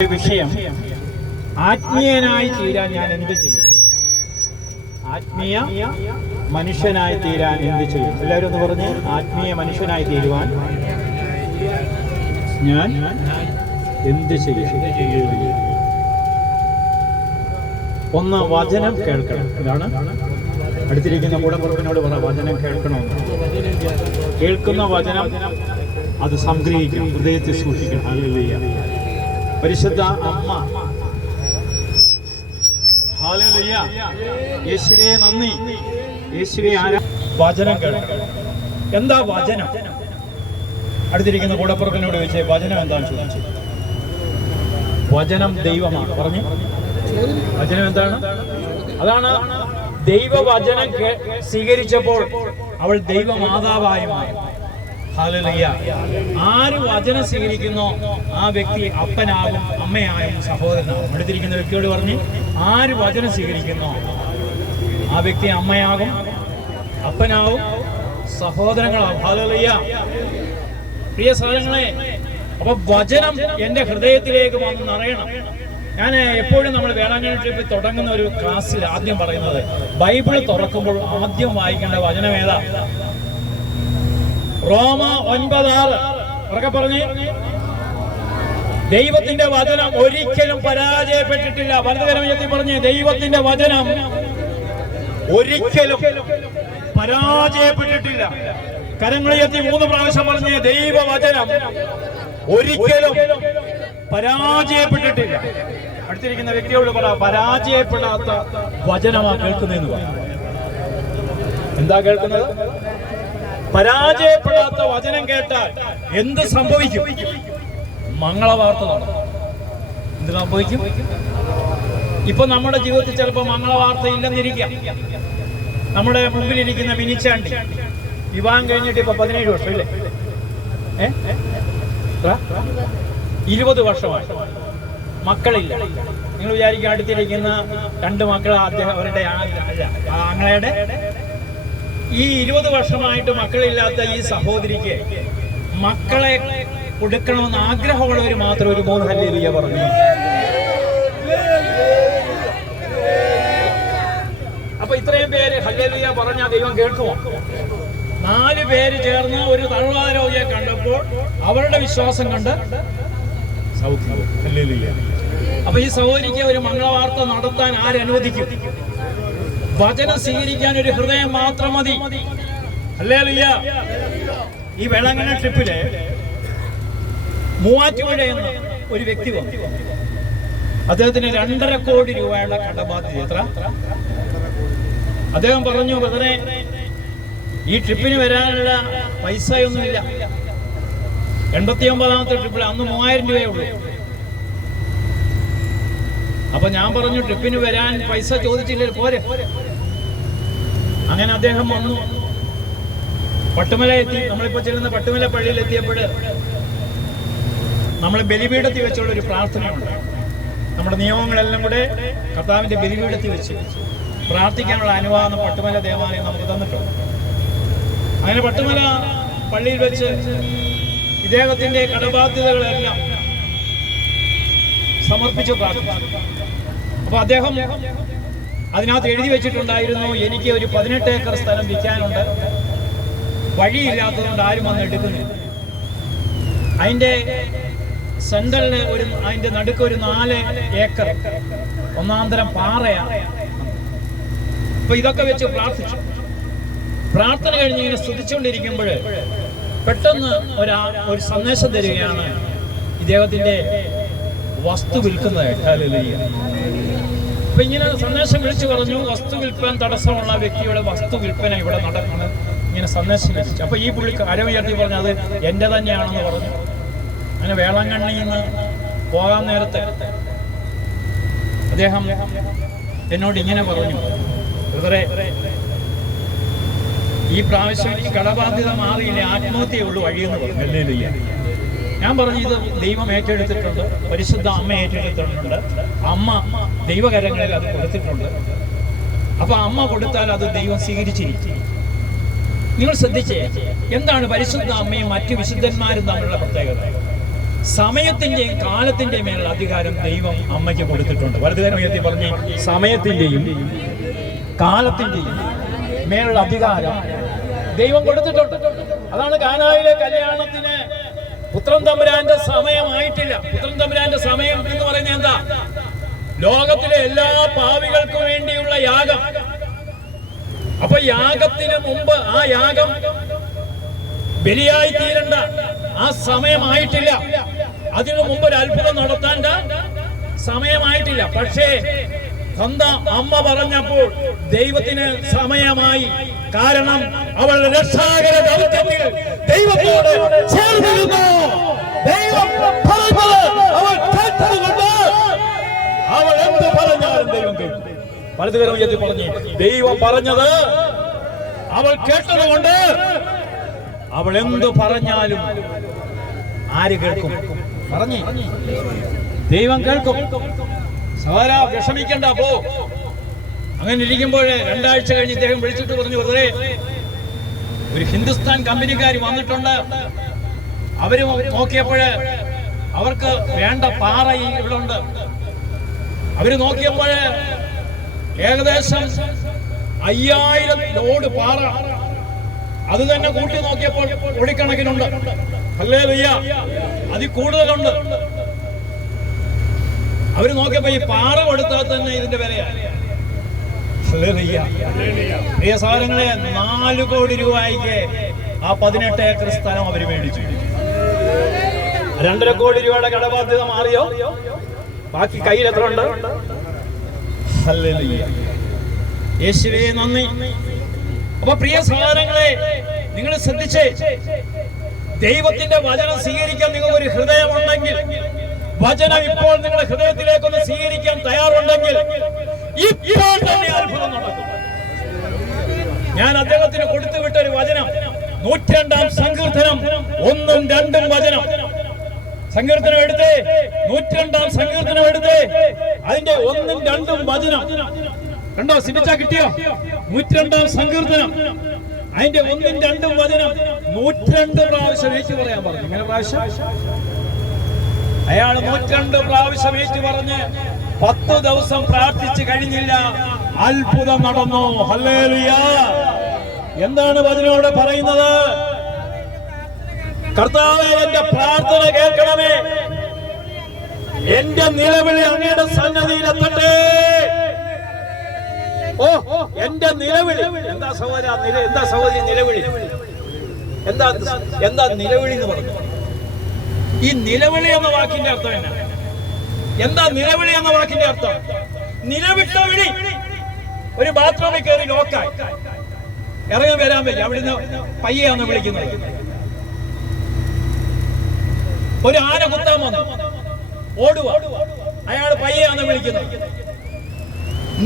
വിഷയം ആത്മീയനായി തീരാൻ ഞാൻ എന്ത് ചെയ്യും? ആത്മീയ മനുഷ്യനായി തീരാൻ എന്ത് ചെയ്യും? എല്ലാവരും ഒന്ന് പറഞ്ഞ്, ആത്മീയ മനുഷ്യനായി തീരുവാൻ ഞാൻ എന്ത് ചെയ്യും? ഒന്ന്, വചനം കേൾക്കണം. ഇതാണ് അടുത്തിരിക്കുന്ന കൂടപ്പുറപ്പിനോട് പറ, വചനം കേൾക്കണമെന്ന്. കേൾക്കുന്ന വചനം അത് സംഗ്രഹിക്കണം, ഹൃദയത്തിൽ സൂക്ഷിക്കണം. ഹല്ലേലൂയ. പരിശുദ്ധ അമ്മ, ഹല്ലേലൂയ. യേശുവേ നന്ദി, യേശുവേ വചനം കേൾക്കണം. എന്താ വചനം? അടുത്തിരിക്കുന്ന കൂടപ്പുറപ്പിനോട് ചോദിച്ചേ, വചനം എന്താണെന്ന് ചോദിച്ചു. വചനം ദൈവമാണ്. പറഞ്ഞു, വചനം എന്താണ്? അതാണ് ദൈവവചനം സ്വീകരിച്ചപ്പോൾ അവൾ ദൈവമാതാവായി മാറി. ഹല്ലേലൂയ. ആര് വചനം സ്വീകരിക്കുന്നോ ആ വ്യക്തി അപ്പനാകും, അമ്മയായും, സഹോദരനാകും. അടുത്തിരിക്കുന്ന വ്യക്തിയോട് പറഞ്ഞ്, ആര് വചനം സ്വീകരിക്കുന്നോ ആ വ്യക്തി അമ്മയാകും, അപ്പനാവും, സഹോദരങ്ങളാകും. ഹല്ലേലൂയ. പ്രിയ സഹോദരങ്ങളെ, അപ്പൊ വചനം എന്റെ ഹൃദയത്തിലേക്ക് വന്ന് നിറയണം. ഞാൻ എപ്പോഴും നമ്മൾ വേളാങ്കണ്ണി ട്രിപ്പിൽ തുടങ്ങുന്ന ഒരു ക്ലാസ്സിൽ ആദ്യം പറയുന്നത്, ബൈബിൾ തുറക്കുമ്പോൾ ആദ്യം വായിക്കേണ്ട വചനം ഏതാ? റോമ 9:6. ഉറക്കെ പറഞ്ഞ്, ദൈവത്തിന്റെ വചനം ഒരിക്കലും പരാജയപ്പെട്ടിട്ടില്ല. വലതുകരം ഉയർത്തി പറഞ്ഞ്, ദൈവത്തിന്റെ വചനം ഒരിക്കലും പരാജയപ്പെട്ടിട്ടില്ല. കരങ്ങളുയർത്തി 3 പ്രാവശ്യം പറഞ്ഞ്, ദൈവവചനം ഒരിക്കലും പരാജയപ്പെട്ടിട്ടില്ല. അടുത്തിരിക്കുന്ന വ്യക്തിയോട് പറ, പരാജയപ്പെടാത്ത വചനമാ കേൾക്കുന്നതെന്ന് പറ. എന്താ കേൾക്കുന്നത്? പരാജയപ്പെടാത്ത വചനം കേട്ടാൽ എന്ത് സംഭവിക്കും? മംഗളവാർത്ത നടക്കും. എന്ത് സംഭവിക്കും? ഇപ്പൊ നമ്മുടെ ജീവിതത്തിൽ ചിലപ്പോൾ മംഗളവാർത്ത ഇല്ലെന്നിരിക്കാം. നമ്മുടെ മുമ്പിലിരിക്കുന്ന മിനിച്ചാണ്ടി വിവാഹം കഴിഞ്ഞിട്ട് ഇപ്പൊ 17 വർഷം ഇല്ലേ? 20 വർഷമായി മക്കളില്ല. നിങ്ങൾ വിചാരിക്കും അടുത്തിരിക്കുന്ന 2 മക്കൾ അവരുടെ ആങ്ങളയുടെ. ഈ 20 വർഷമായിട്ട് മക്കളില്ലാത്ത ഈ സഹോദരിക്ക് മക്കളെ കൊടുക്കണമെന്ന് ആഗ്രഹമുള്ളവർ മാത്രം ഒരു 3 ഹല്ലേലൂയ പറഞ്ഞു. അപ്പൊ ഇത്രയും പേര് ഹല്ലേലൂയ പറഞ്ഞാൽ ദൈവം കേൾക്കുമോ? 4 പേര് ചേർന്ന് ഒരു തളർവാദ രോഗിയെ കണ്ടപ്പോൾ അവരുടെ വിശ്വാസം കണ്ട് സൗഖ്യം. ഹല്ലേലൂയ. അപ്പൊ ഈ സഹോദരിക്ക് ഒരു മംഗളവാർത്ത നടത്താൻ ആരനുവദിക്കും? വചനം സ്വീകരിക്കാൻ ഒരു ഹൃദയം മാത്രം മതി. ഹല്ലേലൂയ. ഈ വേളാങ്കണ്ണി ട്രിപ്പില് മൂവാറ്റുപുഴ എന്ന ഒരു വ്യക്തി വന്നു. അദ്ദേഹത്തിന് 2.5 കോടി രൂപയുടെ കടബാധ്യത. എത്ര? അദ്ദേഹം പറഞ്ഞു, ബ്രദറെ, ഈ ട്രിപ്പിന് വരാനുള്ള പൈസയൊന്നുമില്ല. 89ാമത്തെ ട്രിപ്പിൽ അന്ന് 3000 രൂപയേ ഉള്ളൂ. അപ്പൊ ഞാൻ പറഞ്ഞു, ട്രിപ്പിന് വരാൻ പൈസ ചോദിച്ചില്ലേ, പോരെ. അങ്ങനെ അദ്ദേഹം വന്നു. പട്ടുമല എത്തി. നമ്മളിപ്പോ ചെല്ലുന്ന പട്ടുമല പള്ളിയിൽ എത്തിയപ്പോൾ നമ്മൾ ബലിപീഠത്തിൽ വെച്ചുള്ള ഒരു പ്രാർത്ഥനയുണ്ട്. നമ്മുടെ നിയമങ്ങളെല്ലാം കൂടെ കർത്താവിന്റെ ബലിപീഠത്തിൽ വെച്ച് പ്രാർത്ഥിക്കാനുള്ള അനുവാദം പട്ടുമല ദേവാലയം നമുക്ക് തന്നിട്ടുണ്ട്. അങ്ങനെ പട്ടുമല പള്ളിയിൽ വെച്ച് ഇദ്ദേഹത്തിന്റെ കടബാധ്യതകളെല്ലാം സമർപ്പിച്ചു പ്രാർത്ഥിച്ചു. അപ്പൊ അദ്ദേഹം അതിനകത്ത് എഴുതി വെച്ചിട്ടുണ്ടായിരുന്നു, എനിക്ക് ഒരു 18 ഏക്കർ സ്ഥലം വിൽക്കാനുണ്ട്, വഴിയില്ലാത്തതുകൊണ്ട് ആരും വന്ന് എടുക്കുന്നില്ല. അതിന്റെ സെന്ററിന് അതിന്റെ നടുക്ക് ഒരു 4 ഏക്കർ ഒന്നാന്തരം പാറയാണ്. അപ്പൊ ഇതൊക്കെ വെച്ച് പ്രാർത്ഥിച്ചു. പ്രാർത്ഥന കഴിഞ്ഞ് ഇങ്ങനെ സ്തുതിച്ചുകൊണ്ടിരിക്കുമ്പോൾ പെട്ടെന്ന് ഒരു സന്ദേശം തരികയാണ്, ഇദ്ദേഹത്തിന്റെ വസ്തു വിൽക്കുന്നതായിട്ട്. ഹല്ലേലൂയ. അപ്പൊ ഇങ്ങനെ സന്ദേശം വിളിച്ചു പറഞ്ഞു, വസ്തു വിൽപ്പന തടസ്സമുള്ള വ്യക്തിയുടെ വസ്തു വിൽപ്പന ഇവിടെ നടക്കുന്നത്. ഇങ്ങനെ സന്ദേശം ലഭിച്ചു. അപ്പൊ ഈ പുള്ളി കരമുയർത്തി പറഞ്ഞു, അത് എന്റെ തന്നെയാണെന്ന് പറഞ്ഞു. അങ്ങനെ വേളാങ്കണ്ണിയിൽ നിന്ന് പോകാൻ നേരത്തെ അദ്ദേഹം എന്നോട് ഇങ്ങനെ പറഞ്ഞു, ബ്രദറെ, ഈ പ്രാവശ്യം ഈ കടബാധ്യത മാറിയില്ലേ, ആത്മഹത്യയുള്ളൂ വഴിയെന്ന് പറഞ്ഞു. ഹല്ലേലൂയ. ഞാൻ പറഞ്ഞു, ഇത് ദൈവം ഏറ്റെടുത്തിട്ടുണ്ട്, പരിശുദ്ധ അമ്മ ഏറ്റെടുത്തിട്ടുണ്ട്, അമ്മ ദൈവകരങ്ങളിൽ അത് കൊടുത്തിട്ടുണ്ട്. അപ്പൊ അമ്മ കൊടുത്താൽ അത് ദൈവം സ്വീകരിച്ചിരിക്കും. നിങ്ങൾ ശ്രദ്ധിച്ചേ, എന്താണ് പരിശുദ്ധ അമ്മയും മറ്റു വിശുദ്ധന്മാരും തമ്മിലുള്ള പ്രത്യേകത? സമയത്തിന്റെയും കാലത്തിന്റെയും മേലുള്ള അധികാരം ദൈവം അമ്മയ്ക്ക് കൊടുത്തിട്ടുണ്ട്. വലതുകാരം ഉയർത്തി പറഞ്ഞ് സമയത്തിന്റെയും കാലത്തിന്റെയും മേലുള്ള അധികാരം ദൈവം കൊടുത്തിട്ടുണ്ട്. അതാണ് കാനായിലെ കല്യാണത്തിന് പുത്രൻ തമ്പുരാന്റെ സമയമായിട്ടില്ല. പുത്രൻ തമ്പുരാന്റെ സമയം എന്ന് പറയുന്നത് എന്താ? ലോകത്തിലെ എല്ലാ പാപികൾക്കും വേണ്ടിയുള്ള യാഗം. അപ്പൊ യാഗത്തിന് മുമ്പ് ആ യാഗം ബലിയായി തീരേണ്ട ആ സമയമായിട്ടില്ല. അതിനു മുമ്പ് ഒരു അത്ഭുതം നടത്താൻ സമയമായിട്ടില്ല. പക്ഷേ സ്വന്തം അമ്മ പറഞ്ഞപ്പോൾ ദൈവത്തിന് സമയമായി. കാരണം അവൾ രക്ഷാകര ദൗത്യത്തിൽ ദൈവത്തോട് ചേർന്നിരുന്നു. ദൈവം അവൾ കേട്ടതുകൊണ്ട് അവൾ എന്ത് പറഞ്ഞാലും ദൈവം കേട്ടു. വലതുകരം ഉയർത്തി പറഞ്ഞ് ദൈവം പറഞ്ഞത് അവൾ കേട്ടതുകൊണ്ട് അവൾ എന്ത് പറഞ്ഞാലും ആര് കേൾക്കും? പറഞ്ഞേ, ദൈവം കേൾക്കും. സഹോദരാ, വിഷമിക്കണ്ട. പോ. അങ്ങനെ ഇരിക്കുമ്പോൾ 2 ആഴ്ച കഴിഞ്ഞ് ഇദ്ദേഹം വിളിച്ചിട്ട് പറഞ്ഞു, വെറുതെ ഒരു ഹിന്ദുസ്ഥാൻ കമ്പനിക്കാർ വന്നിട്ടുണ്ട്. അവര് നോക്കിയപ്പോൾ അവർക്ക് വേണ്ട പാറ ഇവിടെ ഉണ്ട്. അവര് നോക്കിയപ്പോൾ ഏകദേശം 5000 ലോഡ് പാറ അത് തന്നെ കൂട്ടി നോക്കിയപ്പോൾ കോടിക്കണക്കിനുണ്ട്. ഹല്ലേലൂയ, അതിൽ കൂടുതലുണ്ട്. അവര് നോക്കിയപ്പോ ഈ പാറ കൊടുത്താൽ തന്നെ ഇതിന്റെ വിലയാണ്. പ്രിയ സഹോദരങ്ങളെ, 4 കോടി രൂപയ്ക്ക് ആ 18 ഏക്കർ സ്ഥലം അവര് മേടിച്ചു. 2.5 കോടി രൂപയുടെ കടബാധ്യത മാറിയോ? ബാക്കി കയ്യിൽ എത്ര ഉണ്ട്? ഹല്ലേലൂയ, യേശുവേ നന്ദി. അപ്പൊ പ്രിയ സഹോദരങ്ങളെ, നിങ്ങൾ ശ്രദ്ധിച്ചേ, ദൈവത്തിന്റെ വചനം സ്വീകരിക്കാൻ നിങ്ങൾക്ക് ഒരു ഹൃദയമുണ്ടെങ്കിൽ, വചനം ഇപ്പോൾ നിങ്ങളുടെ ഹൃദയത്തിലേക്കൊന്ന് സ്വീകരിക്കാൻ തയ്യാറുണ്ടെങ്കിൽ ഇപ്പോൾ തന്നെ അത്ഭുതം നടക്കും. ഞാൻ അദ്ദേഹത്തിന് കൊടുത്തുവിട്ട ഒരു വചനം 102-ാം സങ്കീർത്തനം 1ഉം 2ഉം വചനം. സങ്കീർത്തനം എടുത്തേ, 102-ാം സങ്കീർത്തനം എടുത്തേ, അതിന്റെ 1ഉം 2ഉം വചനം കണ്ടോ? സിനിച്ച കിട്ടിയോ? 102-ാം സങ്കീർത്തനം അതിന്റെ 1ഉം 2ഉം വചനം 102 പ്രാവശ്യം ഏറ്റു പറയാൻ പറഞ്ഞു. ഇങ്ങനെ പ്രാവശ്യം അയാൾ 102 പ്രാവശ്യം ഏറ്റു പറഞ്ഞ് 10 ദിവസം പ്രാർത്ഥിച്ചു കഴിഞ്ഞില്ല, അത്ഭുതം നടന്നു. ഹല്ലേലൂയ. എന്താണ് വചനോട് പറയുന്നത്? കർത്താവേ, എന്റെ പ്രാർത്ഥന കേൾക്കണമേ, എന്റെ നിലവിളി അങ്ങയുടെ സന്നദ്ധിയിലെത്തട്ടെ. ഓ, എന്റെ നിലവിളി. എന്താ സഹോദര, എന്താ സഹോദരി നിലവിളി? എന്താ നിലവിളി എന്ന് പറഞ്ഞു? ഈ നിലവിളി എന്ന വാക്കിന്റെ അർത്ഥം എന്നാ? എന്താ നിലവിളി എന്ന വാക്കിന്റെ അർത്ഥം? നിലവിട്ട വിളി. ഒരു ബാത്റൂമിൽ കയറി ലോക്കായി ഇറങ്ങി വരാൻ പറ്റില്ല, അവിടുന്ന് പയ്യാണ് വിളിക്കുന്നത്. ഒരു ആന കുത്താൻ വന്നു, ഓടുക, അയാൾ പയ്യാണ് വിളിക്കുന്നത്.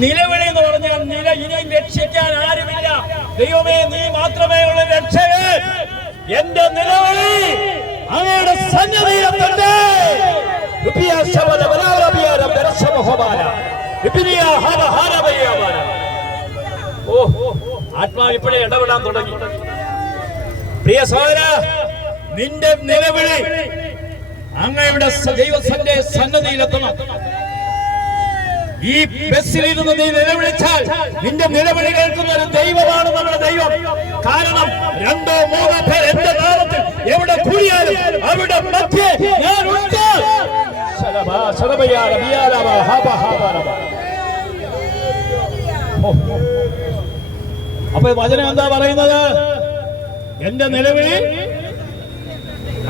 നിലവിളി എന്ന് പറഞ്ഞാൽ ഇനി രക്ഷിക്കാൻ ആരുമില്ല, ദൈവമേ നീ മാത്രമേ ഉള്ള രക്ഷകൻ. എന്റെ നിലവിളി അങ്ങയുടെ സന്നിധിയിലെത്തട്ടെ. ആത്മാവ് ഇപ്പോഴേ ഇടപെടാൻ തുടങ്ങി. പ്രിയ സഹോദര, നിന്റെ നിലവിളി അങ്ങയുടെ ദൈവത്തിന്റെ സന്നിധിയിലെത്തണം. ഈ ബസ്സിൽ ഇരുന്ന് നീ നിലവിളിച്ചാൽ നിന്റെ നിലവിളി കേൾക്കുന്ന ഒരു ദൈവമാണ് നമ്മുടെ ദൈവം. കാരണം 2-3 പേർ എന്റെ നാമത്തിൽ എവിടെ കൂടിയാലും അവിടെ മധ്യേ ഞാനുണ്ട്. അപ്പൊ വചനം എന്താ പറയുന്നത്? എന്റെ നിലവിളി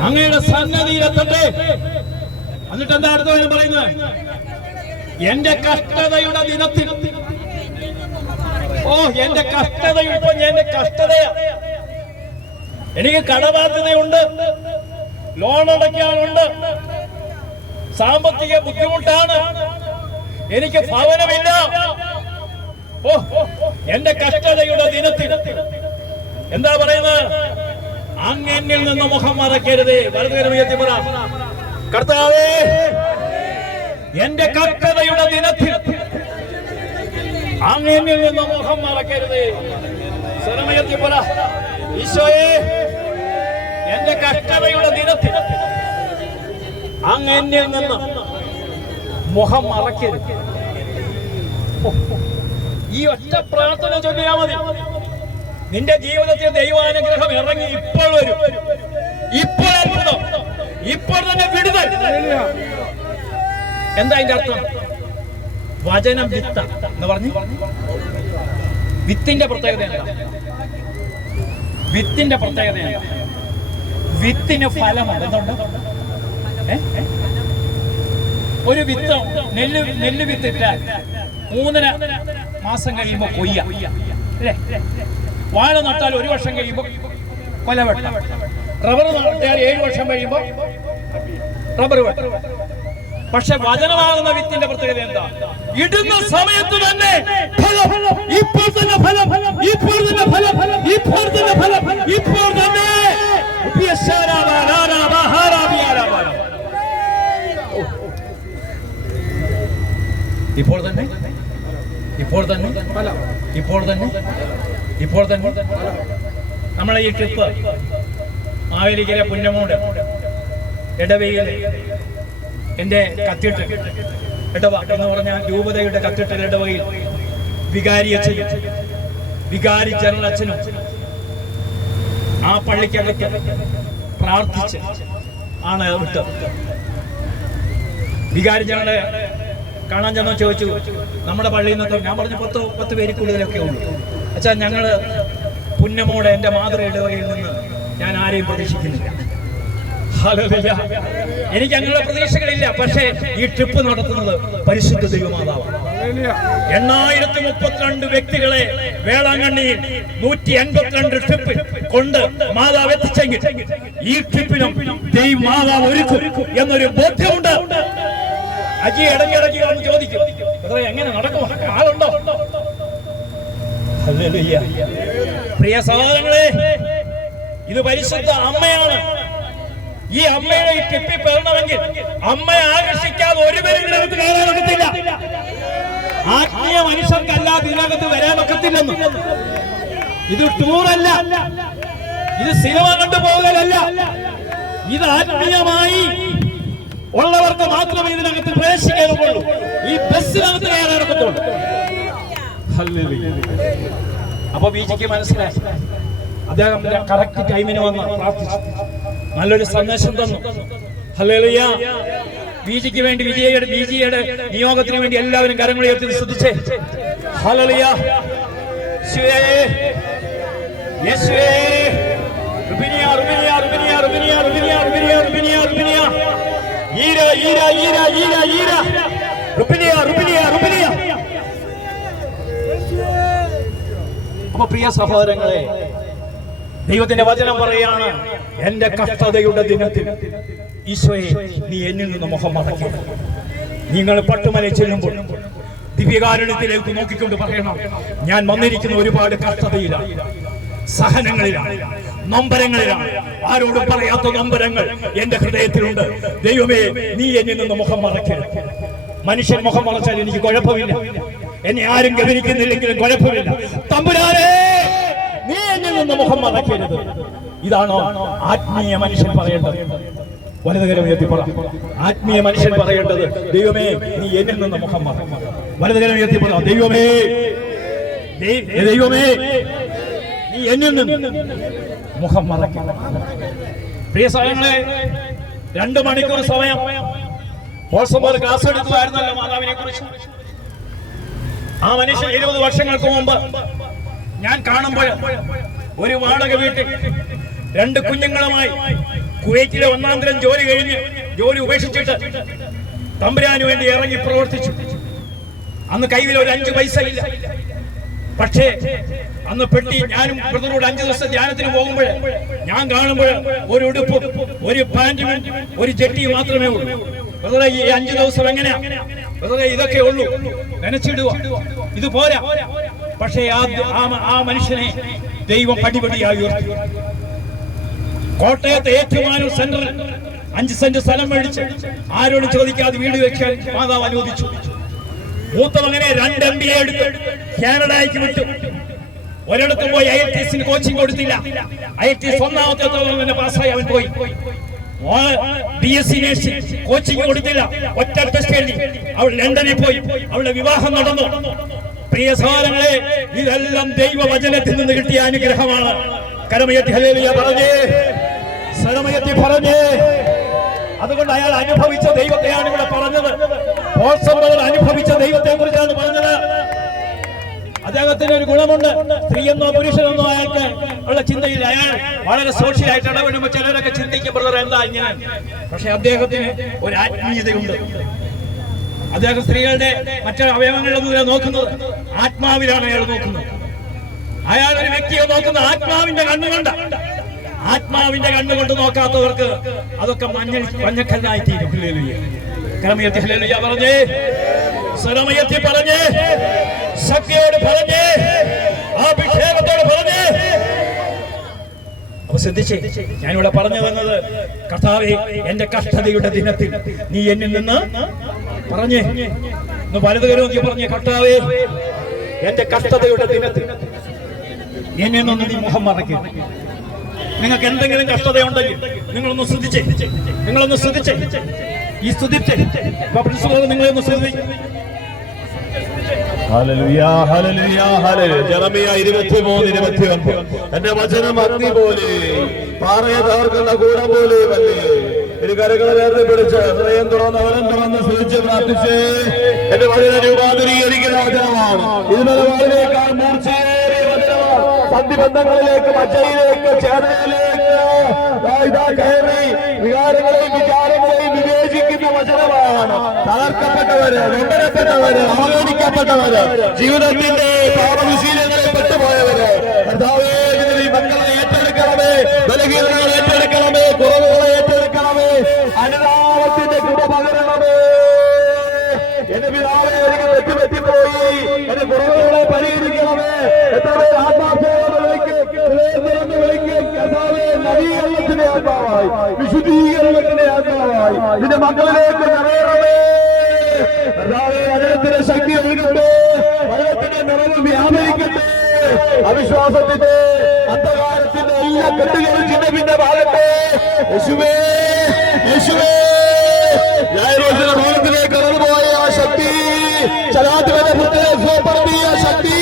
അങ്ങയുടെ സന്നദ്ധിയിലെത്തട്ടെ. എന്നിട്ട് എന്താ അടുത്ത വചനം പറയുന്നത്? എന്റെ കഷ്ടതയുടെ ദിനത്തിൽ. ഓ, എന്റെ കഷ്ടതയിൽ ഇപ്പൊ എന്റെ കഷ്ടതയാ. എനിക്ക് കടബാധ്യതയുണ്ട്, ലോൺ അടയ്ക്കാനുണ്ട്, സാമ്പത്തിക ബുദ്ധിമുട്ടാണ്, എനിക്ക് ഭവനമില്ല. ഓ, എന്റെ കഷ്ടതയുടെ ദിനത്തിൽ എന്താ പറയുന്നത്? അങ്ങെന്നിൽ നിന്ന് മുഖം മറക്കരുതേ. വലതുകരം ഉയർത്തി പറ, കർത്താവേ, എന്റെ കഷ്ടതയുടെ ദിനത്തിൽ അങ്ങെന്നിൽ നിന്ന് മുഖം മറക്കരുതേ. സ്വരമുയർത്തി പറ, ഈശോയെ, എന്റെ കഷ്ടതയുടെ ദിനത്തിൽ അങ്ങനെ നിന്ന് മുഖം മറക്കരുത്. ഈ ഒറ്റ പ്രാർത്ഥന ചൊല്ലിയാൽ മതി. നിന്റെ ജീവിതത്തിൽ ദൈവാനുഗ്രഹം ഇറങ്ങി ഇപ്പോൾ വരും. ഇപ്പോൾ അത്ഭുതം, ഇപ്പോൾ തന്നെ വിടുതൽ. എന്താ അതിന്റെ അർത്ഥം? വചനം വിത്ത എന്ന് പറഞ്ഞു. വിത്തിന്റെ പ്രത്യേകത എന്താ? വിത്തിന്റെ പ്രത്യേകത എന്താ? വിത്തിന് ഫലമുണ്ട്. എന്തുണ്ട്? ഒരു വിത്ത് നെല്ല് വിത്തിട്ടാൽ 3 മാസം കഴിയുമ്പോൾ കൊയ്യ അല്ലേ? വാഴ നട്ടാൽ 1 വർഷം കഴിയുമ്പോൾ കൊലവെട്ടം. റബ്ബർ നട്ടാൽ 7 വർഷം കഴിയുമ്പോൾ റബ്ബർ വെട്ടം. പക്ഷെ വചനമാകുന്ന വിത്തിന്റെ പ്രത്യേകത എന്താ? ഇടുന്ന സമയത്ത് തന്നെ ഫലം, ഇപ്പോൾ തന്നെ ഫലം, ഇപ്പോൾ തന്നെ ഫലം, ഇപ്പോൾ തന്നെ ഫലം, ഇപ്പോൾ തന്നെ. ഇപ്പോൾ തന്നെ, ഇപ്പോൾ തന്നെ, ഇപ്പോൾ തന്നെ, ഇപ്പോൾ തന്നെ. നമ്മളെ ഈ ട്രിപ്പ് മാവേലിക്കര പുന്നമൂട് ഇടവയിൽ എന്റെ കത്തീഡ്രൽ ഇടവ എന്ന് പറഞ്ഞാൽ രൂപതയുടെ കത്തീഡ്രൽ ഇടവയിൽ വികാരി അച്ഛനും വികാരി ജനറൽ അച്ഛനും ആ പള്ളിക്കകത്ത് പ്രാർത്ഥിച്ച് ആണ് വിട്ടത്. വികാരി ജനറലെ കാണാൻ ചെന്നോ ചോദിച്ചു, നമ്മുടെ പള്ളിയിൽ നിന്നൊക്കെ. ഞാൻ പറഞ്ഞു 10 പേര് കൂടുതലൊക്കെ ഉള്ളൂ. അച്ഛാ, ഞങ്ങൾ പുന്നമോടെ എൻ്റെ മാതൃ ഇടവകയിൽ നിന്ന് ഞാൻ ആരെയും പ്രതീക്ഷിക്കുന്നില്ല. എനിക്ക് അങ്ങനെയുള്ള പ്രതീക്ഷകളില്ല. പക്ഷേ ഈ ട്രിപ്പ് നടത്തുന്നത് പരിശുദ്ധ ദൈവമാതാവാണ്. 832 വ്യക്തികളെ വേളാങ്കണ്ണിയിൽ 182 ട്രിപ്പ് കൊണ്ട് മാതാവ് എത്തിച്ചെങ്കിൽ ഈ ട്രിപ്പിനും ദൈവമാതാവ് ഒരുക്കും എന്നൊരു ബോധ്യമുണ്ട്. അജി ഇടയ്ക്കിടയ്ക്ക് വന്ന് ചോദിക്കും, എങ്ങനെ നടക്കും, ആളുണ്ടോ? പ്രിയ സഹോദരങ്ങളെ, ഇത് പരിശുദ്ധ അമ്മയാണ്. ഈ അമ്മയുടെ ഈ ട്രിപ്പിൽ പെടണമെങ്കിൽ അമ്മയെ ആകർഷിക്കാതെ ഒരുവരും ഇതിനകത്ത് കയറാനൊക്കത്തില്ല. ആത്മീയ മനുഷ്യർക്കല്ലാതെ ഇതിനകത്ത് വരാനൊക്കത്തില്ലെന്ന്. ഇത് ടൂറല്ല, ഇത് സിനിമ കണ്ടുപോകലല്ല. ഇത് ആത്മീയമായി ഉള്ളവർക്ക് മാത്രമേ ഇതിനകത്ത് പ്രവേശിക്കാനുള്ളൂ. ഈ ബസ്സിനകത്ത് കയറാനൊക്കത്തുള്ളൂ. അപ്പൊ ബിജിക്ക് മനസ്സിലായി. അദ്ദേഹം കറക്റ്റ് ടൈമിന് വന്ന് പ്രാർത്ഥിച്ചു, നല്ലൊരു സന്ദേശം തന്നു. ഹല്ലേലൂയ. ബിജിക്ക് വേണ്ടി, ബിജിയുടെ നിയോഗത്തിന് വേണ്ടി എല്ലാവരും കരങ്ങളുയർത്തി ശ്രദ്ധിച്ചേ. ഹല്ലേലൂയ. യേശുവേ, യേശുവേ. റുബിനിയ, റുബിനിയ, റുബിനിയ, റുബിനിയ, റുബിനിയ, റുബിനിയ, റുബിനിയ, റുബിനിയ. ഈര, ഈര, ഈര, ഈര, ഈര. റുബിനിയ, റുബിനിയ, റുബിനിയ. അപ്പൊ പ്രിയ സഹോദരങ്ങളെ, ദൈവത്തിന്റെ വചനം പറയാണ്, എന്റെ കഷ്ടതയുടെ ദിനത്തിൽ ഈശോയെ നീ എന്നിൽ നിന്ന് മുഖം മടക്കി. നിങ്ങൾ പട്ടുമലയിൽ ചെല്ലുമ്പോൾ ദിവ്യകാരുണ്യത്തിലേക്ക് നോക്കിക്കൊണ്ട് പറയണം, ഞാൻ വന്നിരിക്കുന്ന ഒരുപാട് കഷ്ടതയിലാണ്, സഹനങ്ങളിലാണ്, നൊമ്പരങ്ങളിലാണ്. ആരോടും പറയാത്ത നൊമ്പരങ്ങൾ എന്റെ ഹൃദയത്തിലുണ്ട്. ദൈവമേ, നീ എന്നിൽ നിന്ന് മുഖം മറക്കരുത്. മനുഷ്യൻ മുഖം മറച്ചാൽ എനിക്ക് കുഴപ്പമില്ല, എന്നെ ആരും ഗവനിക്കുന്നില്ലെങ്കിലും കുഴപ്പമില്ല. തമ്പുരാനേ, നീ എന്നിൽ നിന്ന് മുഖം മറക്കരുത്. ഇതാണോ ആത്മീയ മനുഷ്യൻ പറയേണ്ടത്? വലതുകരം ഉയർത്തി പറ. ആത്മീയ മനുഷ്യൻ പറയേണ്ടത്, ദൈവമേ, നീ എന്നിൽ നിന്ന് മുഖം മറക്കും. വലതുകരം ഉയർത്തി പറ. ദൈവമേ, ദൈവമേ, നീ എന്നിൽ നിന്ന് മുഖം മറക്കും. പ്രിയ സഹോദരങ്ങളെ, 2 മണിക്കൂർ സമയം പോൾസന്മാർ ക്ലാസ് എടുക്കുമായിരുന്നല്ലോ മാതാവിനെ കുറിച്ച്. ആ മനുഷ്യൻ 20 വർഷങ്ങൾക്ക് മുമ്പ് ഞാൻ കാണുമ്പോൾ ഒരു വാടക വീട്ടിൽ 2 കുഞ്ഞുങ്ങളുമായി കുവൈറ്റിലെ 1-ാം തരം ജോലി കഴിഞ്ഞ് ജോലി ഉപേക്ഷിച്ചിട്ട് തമ്പുരാന് വേണ്ടി ഇറങ്ങി പ്രവർത്തിച്ചു. അന്ന് കയ്യിൽ ഒരു 5 പൈസ ഇല്ല. പക്ഷേ അന്ന് പെട്ടി, ഞാനും ബ്രദറോട് 5 ദിവസം ധ്യാനത്തിന് പോകുമ്പോൾ ഞാൻ കാണുമ്പോൾ ഒരു ഉടുപ്പും ഒരു പാന്റും ഒരു ജെട്ടിയും മാത്രമേ ഉള്ളൂ. ബ്രദറെ, ഈ 5 ദിവസം എങ്ങനെയാ ബ്രദറെ? ഇതൊക്കെ ഉള്ളൂ, നനച്ചിടുക, ഇത് പോരാ. പക്ഷേ ആ മനുഷ്യനെ ദൈവം പടിപടിയായി ഉയർത്തി. കോട്ടയത്തെ ഏറ്റുമാനൂർ സെന്ററിൽ 5 സെന്റ് സ്ഥലം മേടിച്ച് ആരോടും ചോദിക്കാതെ വീട് വെക്കാൻ മാതാവ് അനുവദിച്ചു. മൂത്ത മകനെ 2 MBA എടുത്ത് കാനഡയ്ക്ക് വിട്ടു. ഒരിടത്തും പോയി IELTS കോച്ചിങ് കൊടുത്തില്ല. IELTS 1-ാമത്തെ തവണ തന്നെ പാസ്സായി അവൻ പോയി. BSc നഴ്സിംഗ് കോച്ചിങ് കൊടുത്തില്ല, ഒറ്റ ടെസ്റ്റ് എഴുതി അവൾ ലണ്ടനിൽ പോയി, അവളുടെ വിവാഹം നടന്നു. പ്രിയ സഹോദരങ്ങളെ, ഇതെല്ലാം ദൈവവചനത്തിൽ നിന്ന് കിട്ടിയ അനുഗ്രഹമാണ്. കരമയത്തി ഹല്ലേലൂയ പറഞ്ഞേ, സ്വരമയത്തി പറഞ്ഞേ. അതുകൊണ്ട് അയാൾ അനുഭവിച്ച ദൈവത്തെയാണ് ഇവിടെ പറഞ്ഞത്. അനുഭവിച്ച ദൈവത്തെ കുറിച്ചാണ് പറഞ്ഞത്. അദ്ദേഹത്തിന് ഒരു ഗുണമുണ്ട്, സ്ത്രീയെന്നോ പുരുഷനെന്നോ അയാൾക്ക് ഉള്ള ചിന്തയിൽ അയാൾ വളരെ സോഷ്യലായിട്ട് ഇടപെടുമ്പോൾ ചിലരൊക്കെ ചിന്തിക്കും ബ്രദർ എന്താ ഇങ്ങനെ. പക്ഷെ അദ്ദേഹത്തിന് ഒരു ആത്മീയതയുണ്ട്. അദ്ദേഹം സ്ത്രീകളുടെ മറ്റു അവയവങ്ങളിലൊന്നും നോക്കുന്നത്, ആത്മാവിലാണ് അയാൾ നോക്കുന്നത്. അയാൾ ഒരു വ്യക്തിയെ നോക്കുന്ന ആത്മാവിന്റെ കണ്ണുകൊണ്ട്. ആത്മാവിന്റെ കണ്ണുകൊണ്ട് നോക്കാത്തവർക്ക് അതൊക്കെ മഞ്ഞക്കല്ലായി തീരും. കരമയത്തി ഹല്ലേലൂയ പറഞ്ഞേ, സ്വരമയത്തി പറഞ്ഞേ, ശക്തിയോട് പറഞ്ഞേ, അഭിഷേകത്തോട് പറഞ്ഞേ. അപ്പൊ ശ്രദ്ധിച്ചേ, ഞാനിവിടെ പറഞ്ഞു വന്നത്, കർത്താവേ എന്റെ കഷ്ടതയുടെ ദിനത്തിൽ നീ എന്നിൽ നിന്ന് പറഞ്ഞേ, ഒന്ന് വലതുകരം നോക്കി പറഞ്ഞേ, കർത്താവേ എന്റെ കഷ്ടതയുടെ ദിനത്തിൽ എന്നിൽ നിന്ന് നീ മുഖം മറയ്ക്കും. നിങ്ങൾക്ക് എന്തെങ്കിലും കഷ്ടതയുണ്ടെങ്കിൽ നിങ്ങളൊന്ന് ശ്രദ്ധിച്ചേ, ഈ സ്തുതിച്ചേ നിങ്ങളെ ഒന്ന് ശ്രദ്ധിക്കും. ജെറമിയ 23:29 എന്റെ വചനം അഗ്നി പോലെ പാറയെ തകർക്കുന്ന കൂടം പോലെ വല്ലേ. ഇരു കരകളെ വേർതെ പിടിച്ച് ഹൃദയം തുറന്ന് അവലം തുറന്ന് സ്തുതിച്ച് പ്രാർത്ഥിച്ച് എന്റെ വചന രൂപാന്തരീകരിക്കുന്ന വചനമാണ്. ഇന്നലെ വാളിനേക്കാൾ മൂർച്ചയേറിയ വചനമാണ്. സന്ധിബന്ധങ്ങളിലേക്ക്, മജ്ജയിലേക്ക്, ചേതനയിലേക്ക് കയറി വികാരങ്ങളെയും വിചാരങ്ങളെയും വിവേചിക്കുന്ന വചനമാണ്. തകർക്കപ്പെട്ടവര്, നൊമ്പരപ്പെട്ടവര്, അവഗണിക്കപ്പെട്ടവര്, ജീവിതത്തിന്റെ പാപവിശീലങ്ങളിൽ പെട്ടുപോയവര്, കർത്താവേ ഈ മക്കളെ ഏറ്റെടുക്കണമേ, ബലഹീനതകളെ ഏറ്റെടുക്കണമേ, കുറവുകളെ ഏറ്റെടുക്കണമേ, അനുതാപത്തിന്റെ കൃപ പകരണമേ. എന്റെ പിതാവേ എനിക്ക് തെറ്റുപറ്റിപ്പോയി, എന്റെ കുറവുകളെ പരിഹരിക്കണമേ. എത്ര പേർ ആത്മാർത്ഥതയോടെ വിളിക്കും, കർത്താവേ നവീകരണത്തിന്റെ ആത്മാവായി, വിശുദ്ധീകരണത്തിന്റെ ആത്മാവായി നിന്റെ മക്കളിലേക്ക് നിറയണമേ. കർത്താവേ വചനത്തിന്റെ ശക്തി ഒഴുകട്ടെ, വചനത്തിന്റെ നിറവ് വ്യാപരിക്കട്ടെ. അവിശ്വാസത്തിന്റെ അന്ധകാരത്തിന്റെ എല്ലാ കെട്ടുകളും ചിന്ന പിന്നെ ഭാഗത്തെ യേശുവേ, യേശുവേ ന്യായരോചന ഭവനത്തിലേക്ക് കടന്നുപോയ ആ ശക്തി, ചലാത്തുവിന്റെ പുത്രനെ സ്വപ്പെടുത്തിയ ശക്തി,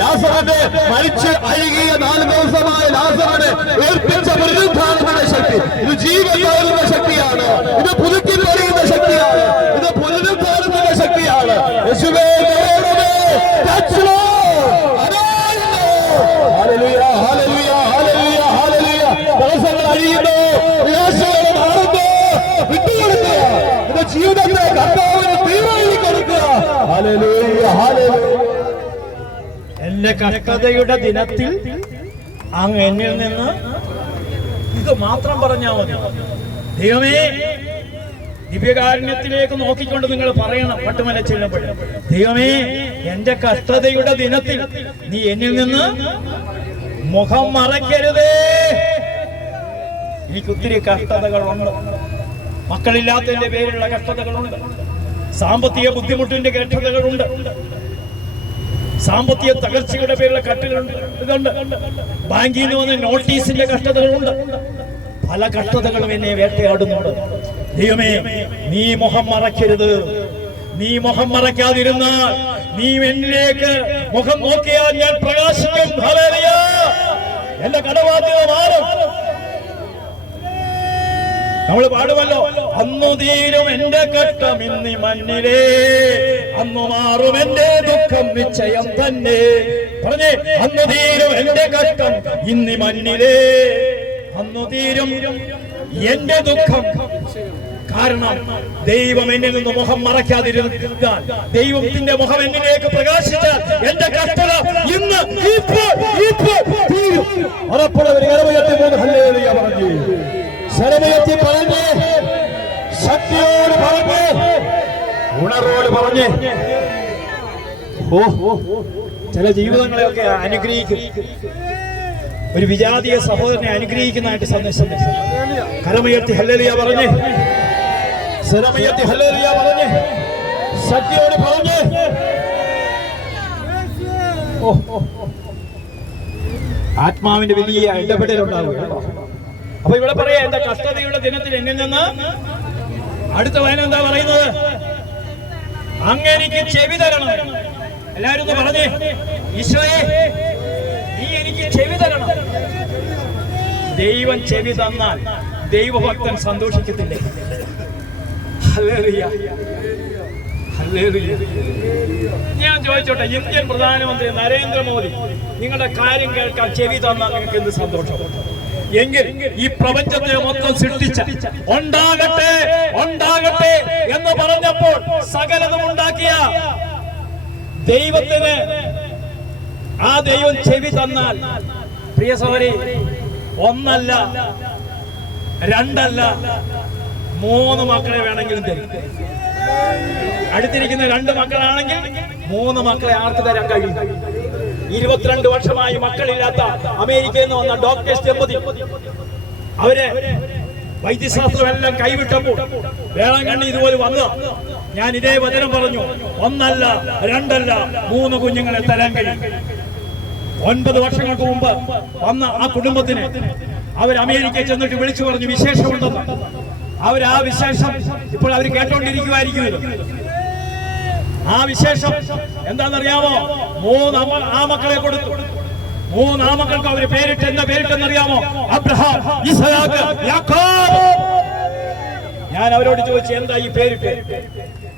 ലാസറിനെ മരിച്ച് അഴുകിയ 4 ദിവസമായ ലാസറിനെ ഉയർപ്പിച്ച പുനരുദ്ധാനത്തിന്റെ ശക്തി, ഇത് ജീവൻ പകരുന്ന ശക്തിയാണ്, ഇത് പുതുക്കി പറിയുന്ന ശക്തിയാണ്, ഇത് പുനരുദ്ധാനത്തിന്റെ ശക്തിയാണ്. യേശുവേ ദിവസങ്ങൾ അഴിയുന്നു, നിരാശകൾ മാറുന്നു, വിട്ടുകൊടുക്കുക, ഇത് ജീവിതത്തെ കർത്താവിന് തീരുമാനി കൊടുക്കുക. എന്റെ കഷ്ടതയുടെ ദിനത്തിൽ അങ്ങ് എന്നിൽ നിന്ന് ഇത് മാത്രം പറഞ്ഞാൽ മതി. ദൈവമേ, ദിവ്യകാരുണ്യത്തിലേക്ക് നോക്കിക്കൊണ്ട് നിങ്ങൾ പറയണം പട്ടുമല ചെല്ലുമ്പോൾ, ദൈവമേ എന്റെ കഷ്ടതയുടെ ദിനത്തിൽ നീ എന്നിൽ നിന്ന് മുഖം മറയ്ക്കരുതേ. എനിക്ക് ഒത്തിരി കഷ്ടതകളുണ്ട്. മക്കളില്ലാത്തതിന്റെ പേരിലുള്ള കഷ്ടതകളുണ്ട്, സാമ്പത്തിക ബുദ്ധിമുട്ടിന്റെ കഷ്ടതകളുണ്ട്, സാമ്പത്തിക തകർച്ചയുടെ പേരിലുള്ള ഇതുണ്ട്, ബാങ്കിൽ നിന്ന് വന്ന നോട്ടീസിന്റെ കഷ്ടതകളുണ്ട്, പല കഷ്ടതകളും എന്നെ വേട്ടയാടുന്നുണ്ട്. ദൈവമേ നീ മുഖം മറയ്ക്കരുത്. നീ മുഖം മറയ്ക്കാതിരുന്നാൽ, നീ എന്നിലേക്ക് മുഖം നോക്കിയാൽ ഞാൻ പ്രകാശിക്കും. ഹല്ലേലൂയ. എന്റെ കടബാധ്യത മാറും. നമ്മൾ പാടുമല്ലോ, അന്നു തീരും എന്റെ കഷ്ടം ഇന്നി മണ്ണിലേ, അന്നു മാറും എന്റെ ദുഃഖം നിശ്ചയം തന്നെ. പറഞ്ഞേ, അന്നു തീരും എന്റെ കഷ്ടം ഇന്നി മണ്ണിലേ, അന്നു തീരും എന്റെ ദുഃഖം. കാരണം ദൈവം എന്നിൽ നിന്ന് മുഖം മറയ്ക്കാതിരുന്നാൽ, ദൈവത്തിന്റെ മുഖം എന്നിലേക്ക് പ്രകാശിച്ചാൽ എന്റെ കഷ്ടത ഇന്ന് ഉറപ്പുള്ളവർ ഹല്ലേലൂയ പറഞ്ഞു, ശരണയത്തി പറഞ്ഞ്, ശക്തിയോട് പറഞ്ഞ്, ഉണർവോട് പറഞ്ഞ്. ചില ജീവിതങ്ങളെയൊക്കെ അനുഗ്രഹിക്കും. ഒരു വിജാതീയ സഹോദരനെ അനുഗ്രഹിക്കുന്നതായിട്ട് സന്ദേശം. കരമുയർത്തി ഹല്ലേലൂയ പറഞ്ഞ്, ശരണയത്തി ഹല്ലേലൂയ പറഞ്ഞ്, ശക്തിയോട് പറഞ്ഞ്. ആത്മാവിന്റെ വലിയ ഇടപെടലുണ്ടാവുക. അപ്പൊ ഇവിടെ പറയാ എന്താ കഷ്ടതയുടെ ദിനത്തിൽ എങ്ങനെ നിന്ന് അടുത്ത വായന എന്താ പറയുന്നത്? അങ്ങെനിക്ക് ചെവി തരണം. എല്ലാവരും ഒന്ന് പറഞ്ഞേ, ഈശോയെ നീ എനിക്ക് ചെവി തരണം. ദൈവം ചെവി തന്നാൽ ദൈവഭക്തൻ സന്തോഷിക്കത്തില്ലേ? Hallelujah, hallelujah. ഞാൻ ചോദിച്ചോട്ടെ, ഇന്ത്യൻ പ്രധാനമന്ത്രി നരേന്ദ്രമോദി നിങ്ങളുടെ കാര്യം കേൾക്കാൻ ചെവി തന്നാൽ നിങ്ങൾക്ക് എന്ത് സന്തോഷം? എങ്കിൽ ഈ പ്രപഞ്ചത്തെ മൊത്തം സൃഷ്ടിച്ച ഉണ്ടാകട്ടെ ഉണ്ടാകട്ടെ എന്ന് പറഞ്ഞപ്പോൾ സകലതും ഉണ്ടാക്കിയ ദൈവത്തിന് ആ ദൈവം ചെവി തന്നാൽ, പ്രിയ സഹോദരി, ഒന്നല്ല രണ്ടല്ല 3 മക്കളെ വേണമെങ്കിലും തരും. അടുത്തിരിക്കുന്ന 2 മക്കളാണെങ്കിൽ 3 മക്കളെ ആർക്ക് തരാൻ കഴിയും? 22 വർഷമായി മക്കളില്ലാത്ത അമേരിക്കയിൽ നിന്ന് വന്ന ഡോക്ടേഴ്സ് ദമ്പതി അവര് വൈദ്യശാസ്ത്രം എല്ലാം കൈവിട്ടപ്പോൾ വേളാങ്കണ്ണി ഇതുപോലെ വന്നു. ഞാൻ ഇതേ വചനം പറഞ്ഞു, ഒന്നല്ല രണ്ടല്ല 3 കുഞ്ഞുങ്ങളെ തരാൻ കഴിയും. 9 വർഷങ്ങൾക്ക് മുമ്പ് വന്ന ആ കുടുംബത്തിന് അവർ അമേരിക്കയിൽ ചെന്നിട്ട് വിളിച്ചു പറഞ്ഞു വിശേഷമുണ്ടെന്ന്. ആ വിശേഷം ഇപ്പോൾ അവർ കേട്ടോണ്ടിരിക്കുമായിരിക്കുമല്ലോ. ആ വിശേഷം എന്താണെന്നറിയാമോ? 3 ആമക്കളെ കൊടുത്തു. 3 ആമക്കൾക്ക് അവര് പേരിട്ട് എന്താ പേരിട്ടെന്നറിയാമോ? അബ്രഹാം, ഇസ്ഹാക്ക്, യാക്കോബ്. ഞാൻ അവരോട് ചോദിച്ചു, എന്താ ഈ പേരിട്ട്?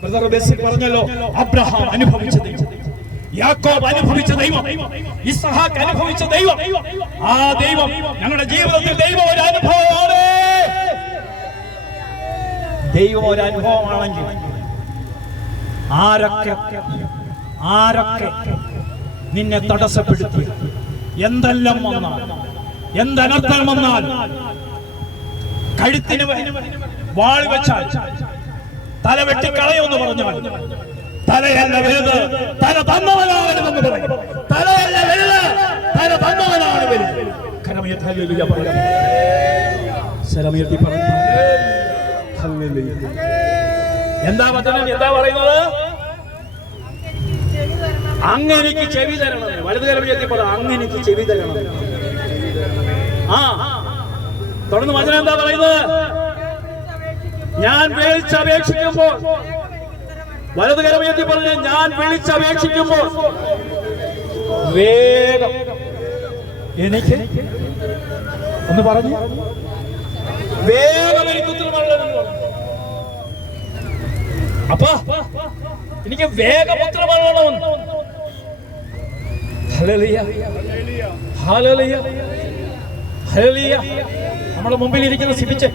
ബ്രദർ ബെസിൽ പറഞ്ഞല്ലോ, അബ്രഹാം അനുഭവിച്ച ദൈവം, യാക്കോബ് അനുഭവിച്ച ദൈവം, ഇസ്ഹാക്ക് അനുഭവിച്ച ദൈവം. ആ ദൈവം ഞങ്ങളുടെ ജീവിതത്തിൽ ദൈവം ഒരു അനുഭവമാണ്. ദൈവം ഒരു അനുഭവമാണെങ്കിൽ ആരൊക്കെ നിന്നെ തടസ്സപ്പെടുത്തി എന്തെല്ലാം വന്നാൽ, എന്തനർത്ഥം വന്നാൽ, കഴുത്തിന് വാൾ വെച്ചാൽ തല വെട്ടിക്കളയുമെന്ന് പറഞ്ഞാൽ, തലയല്ല വലുത് തല തന്നവനാണെന്ന് പറയും. തലയല്ല വലുത് തല തന്നവനാണ് വലുത്. എന്താ വചനം എന്താ പറയുന്നത്? അങ്ങെനിക്ക് ചെവി തരണം. വലത് കരം എത്തിപ്പോ അങ്ങെനിക്ക് ചെവി തരണം. തുടർന്ന് വചനം എന്താ പറയുന്നത്? ഞാൻ വിളിച്ചപേക്ഷിക്കുമ്പോൾ, വലത് കരം എത്തി പറഞ്ഞു, ഞാൻ വിളിച്ചപേക്ഷിക്കുമ്പോൾ വേഗം എനിക്ക് ഒന്ന് പറഞ്ഞു, വേഗം എനിക്ക് ഉത്തരമരുളണം. അപ്പൊ എനിക്ക് വേഗം ഉത്തരമരുളണമെന്ന്. Hallelujah, hallelujah, hallelujah. നമ്മുടെ മുമ്പിൽ ഇരിക്കുന്ന സിബിച്ച്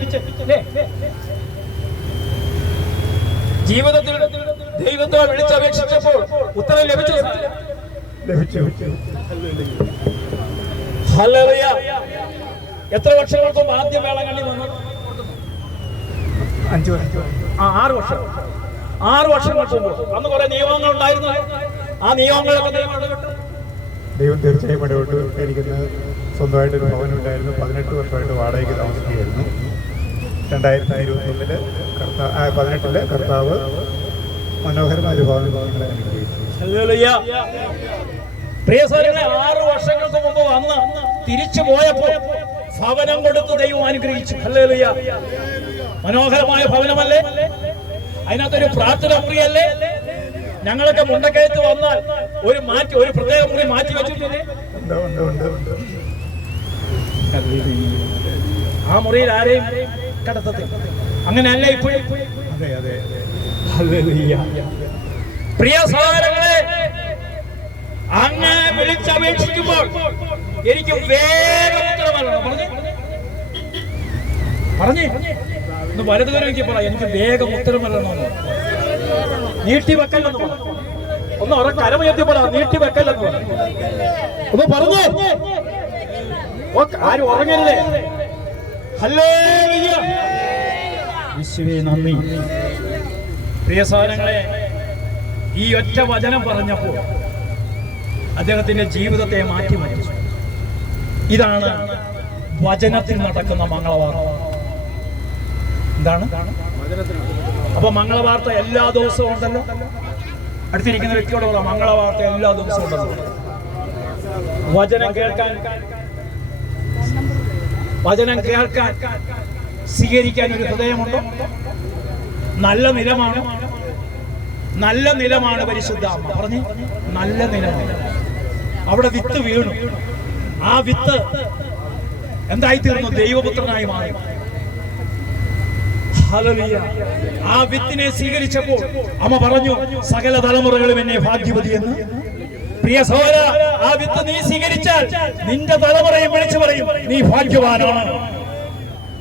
ജീവിതത്തിൽ ദൈവത്തെ വിളിച്ചപേക്ഷിച്ചപ്പോൾ ഉത്തരം ലഭിച്ചു. ഹല്ലേലൂയ. എത്ര വർഷങ്ങൾക്ക് മുമ്പ് ആദ്യ വേളങ്ങളിൽ വന്നു? 6 വർഷം. 6 വർഷങ്ങൾക്ക് മുമ്പ് അന്ന് കുറെ നിയമങ്ങൾ ഉണ്ടായിരുന്നു. ആ നിയമങ്ങളൊക്കെ ദൈവം തീർച്ചയായും ഇടപെട്ടു. എനിക്കിന്ന് സ്വന്തമായിട്ടൊരു ഭവനം ഉണ്ടായിരുന്നു. 18 വർഷമായിട്ട് വാടകയ്ക്ക് താമസിക്കുകയായിരുന്നു. 2021 18 കർത്താവ് മനോഹരമായ ഒരു ഭവനം അനുഗ്രഹിച്ചു. പ്രിയ സഹോദരങ്ങളെ, 6 വർഷങ്ങൾക്ക് മുമ്പ് വന്ന് തിരിച്ചു പോയപ്പോൾ ഭവനം കൊടുത്ത് ദൈവം അനുഗ്രഹിച്ചു. ഹല്ലേലൂയ. മനോഹരമായ ഭവനമല്ലേ? അതിനകത്തൊരു പ്രാർത്ഥന മുറിയല്ലേ? ഞങ്ങളൊക്കെ മുണ്ടക്കയത്ത് വന്നാൽ ഒരു പ്രത്യേക മുറി മാറ്റി വെച്ചിട്ടില്ലേ? ആ മുറിയിൽ ആരെയും കടത്തത്തില്ല. അങ്ങനെയല്ല ഇപ്പോൾ. പ്രിയ സഹോദരങ്ങളെ, അങ്ങ് വിളിച്ചപേക്ഷിക്കുമ്പോൾ എനിക്ക് വേഗം ഉത്തരമരണം. പറഞ്ഞേ ഒന്ന് വലതുകരയ്ക്ക് പറ, എനിക്ക് വേഗം ഉത്തരമരണമെന്ന്. നീട്ടിവെക്കല്ലെന്ന് പറ. ഒന്ന് ഉറ കരമുയർത്തി പറ, നീട്ടിവെക്കല്ലെന്ന് പറ. ഒന്ന് പറഞ്ഞേ, ആരും ഉറങ്ങരുതേ. ഹല്ലേലൂയ, യേശുവേ നന്ദി. പ്രിയ സഹോദരങ്ങളെ, ഈ ഒറ്റ വചനം പറഞ്ഞപ്പോൾ അദ്ദേഹത്തിന്റെ ജീവിതത്തെ മാറ്റിമറിച്ചു. ഇതാണ് വചനത്തിൽ നടക്കുന്ന മംഗളവാർത്ത. എന്താണ് അപ്പൊ മംഗളവാർത്ത? എല്ലാ ദിവസവും ഉണ്ടല്ലോ. അടുത്തിരിക്കുന്ന വ്യക്തിയോട് പറയാം, മംഗളവാർത്ത എല്ലാ ദിവസവും ഉണ്ടല്ലോ. വചനം കേൾക്കാൻ വചനം കേൾക്കാൻ സ്വീകരിക്കാൻ ഒരു ഹൃദയമുണ്ടോ? നല്ല നിലമാണ്, നല്ല നിലമാണ് പരിശുദ്ധ അമ്മ പറഞ്ഞ്, നല്ല നിലമാണ്. അവിടെ വിത്ത് വീണു. ആ വിത്ത് എന്തായിത്തീർന്നു? ദൈവപുത്രനായി മാറി. ഹല്ലേലൂയ. ആ വിത്തിനെ സ്വീകരിച്ചപ്പോൾ അമ്മ പറഞ്ഞു, സകല തലമുറകളും എന്നെ ഭാഗ്യവതിയെന്ന്. പ്രിയ സഹോദര, ആ വിത്ത് നീ സ്വീകരിച്ചാൽ നിന്റെ തലമുറയും വിളിച്ചു പറയും, നീ ഭാഗ്യവാനാണ്,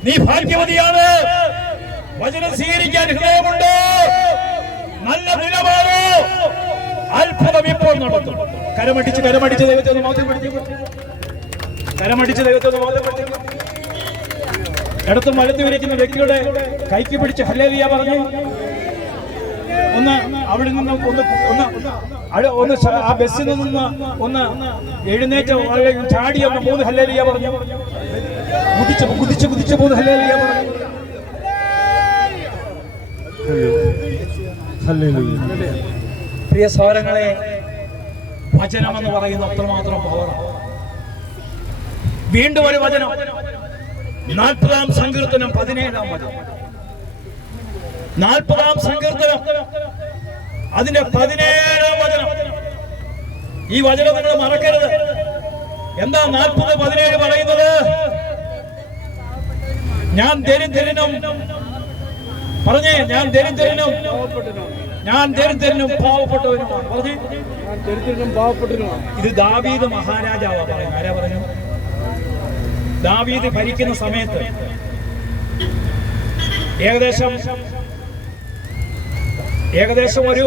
നീ ഭാഗ്യവതിയാണ്. വചനം സ്വീകരിക്കാൻ ഹൃദയമുണ്ട്, നല്ല നിലപാട്, അത്ഭുതം ഇപ്പോൾ നടത്തും. കരമടിച്ച് ദൈവത്തെ ഒന്ന് മഹത്വപ്പെടുത്തുക. കരമടിച്ച് ദൈവത്തെ ഒന്ന് മഹത്വപ്പെടുത്തുക. ഇടത്തും വലത്തും ഇരിക്കുന്ന വ്യക്തിയുടെ കൈക്ക് പിടിച്ച് ഹല്ലേലൂയ പറഞ്ഞു. ഒന്ന് അവിടെ നിന്ന് ഒന്ന് ആ ബസ്സിൽ നിന്ന് ഒന്ന് എഴുന്നേറ്റ് ചാടി ഒന്ന് 3 ഹല്ലേലൂയ പറഞ്ഞു. കുതിച്ച് 3 ഹല്ലേലൂയ പറഞ്ഞു. പ്രിയ സഹോദരങ്ങളെ, വചനം എന്ന് പറയുന്ന അത്രമാത്രം പവറാണ്. വീണ്ടും ഒരു വചനം, 40-ാം സങ്കീർത്തനം 17-ാം വചനം. 40-ാം സങ്കീർത്തനം അതിന്റെ 17-ാം വചനം. ഈ വചനം നിങ്ങൾ മറക്കരുത്. എന്താ 40-17 പറയുന്നത്? ഞാൻ ദരിദ്രനും പറഞ്ഞേ, ഞാൻ ദരിദ്രനും പാവപ്പെട്ടവനുമാണ് പറഞ്ഞേ. ഇത് ദാവീദ് മഹാരാജാവാ പറയുന്നത്. ആരാ പറഞ്ഞു? ദാവീദ് ഭരിക്കുന്ന സമയത്ത് ഏകദേശം ഒരു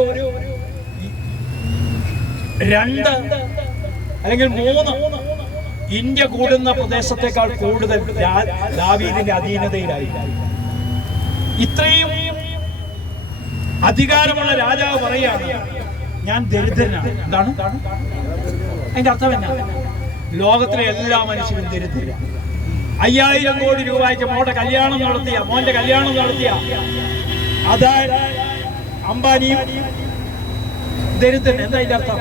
2 അല്ലെങ്കിൽ 3 ഇന്ത്യ കൂടുന്ന പ്രദേശത്തെക്കാൾ കൂടുതൽ ദാവീദിന്റെ അധീനതയിലായി. ഇത്രയും അധികാരമുള്ള രാജാവ് പറയാണ്, ഞാൻ ദരിദ്രനാണ്. എന്താണ് അതിന്റെ അർത്ഥം? എന്നാ? ലോകത്തിലെ എല്ലാ മനുഷ്യരും ദരിദ്രരാണ്. 5000 കോടി രൂപയ്ക്ക് മോന്റെ കല്യാണം നടത്തിയ അദാൻ അംബാനിയും ദരിദ്രൻ. എന്താ ഇതിന്റെ അർത്ഥം?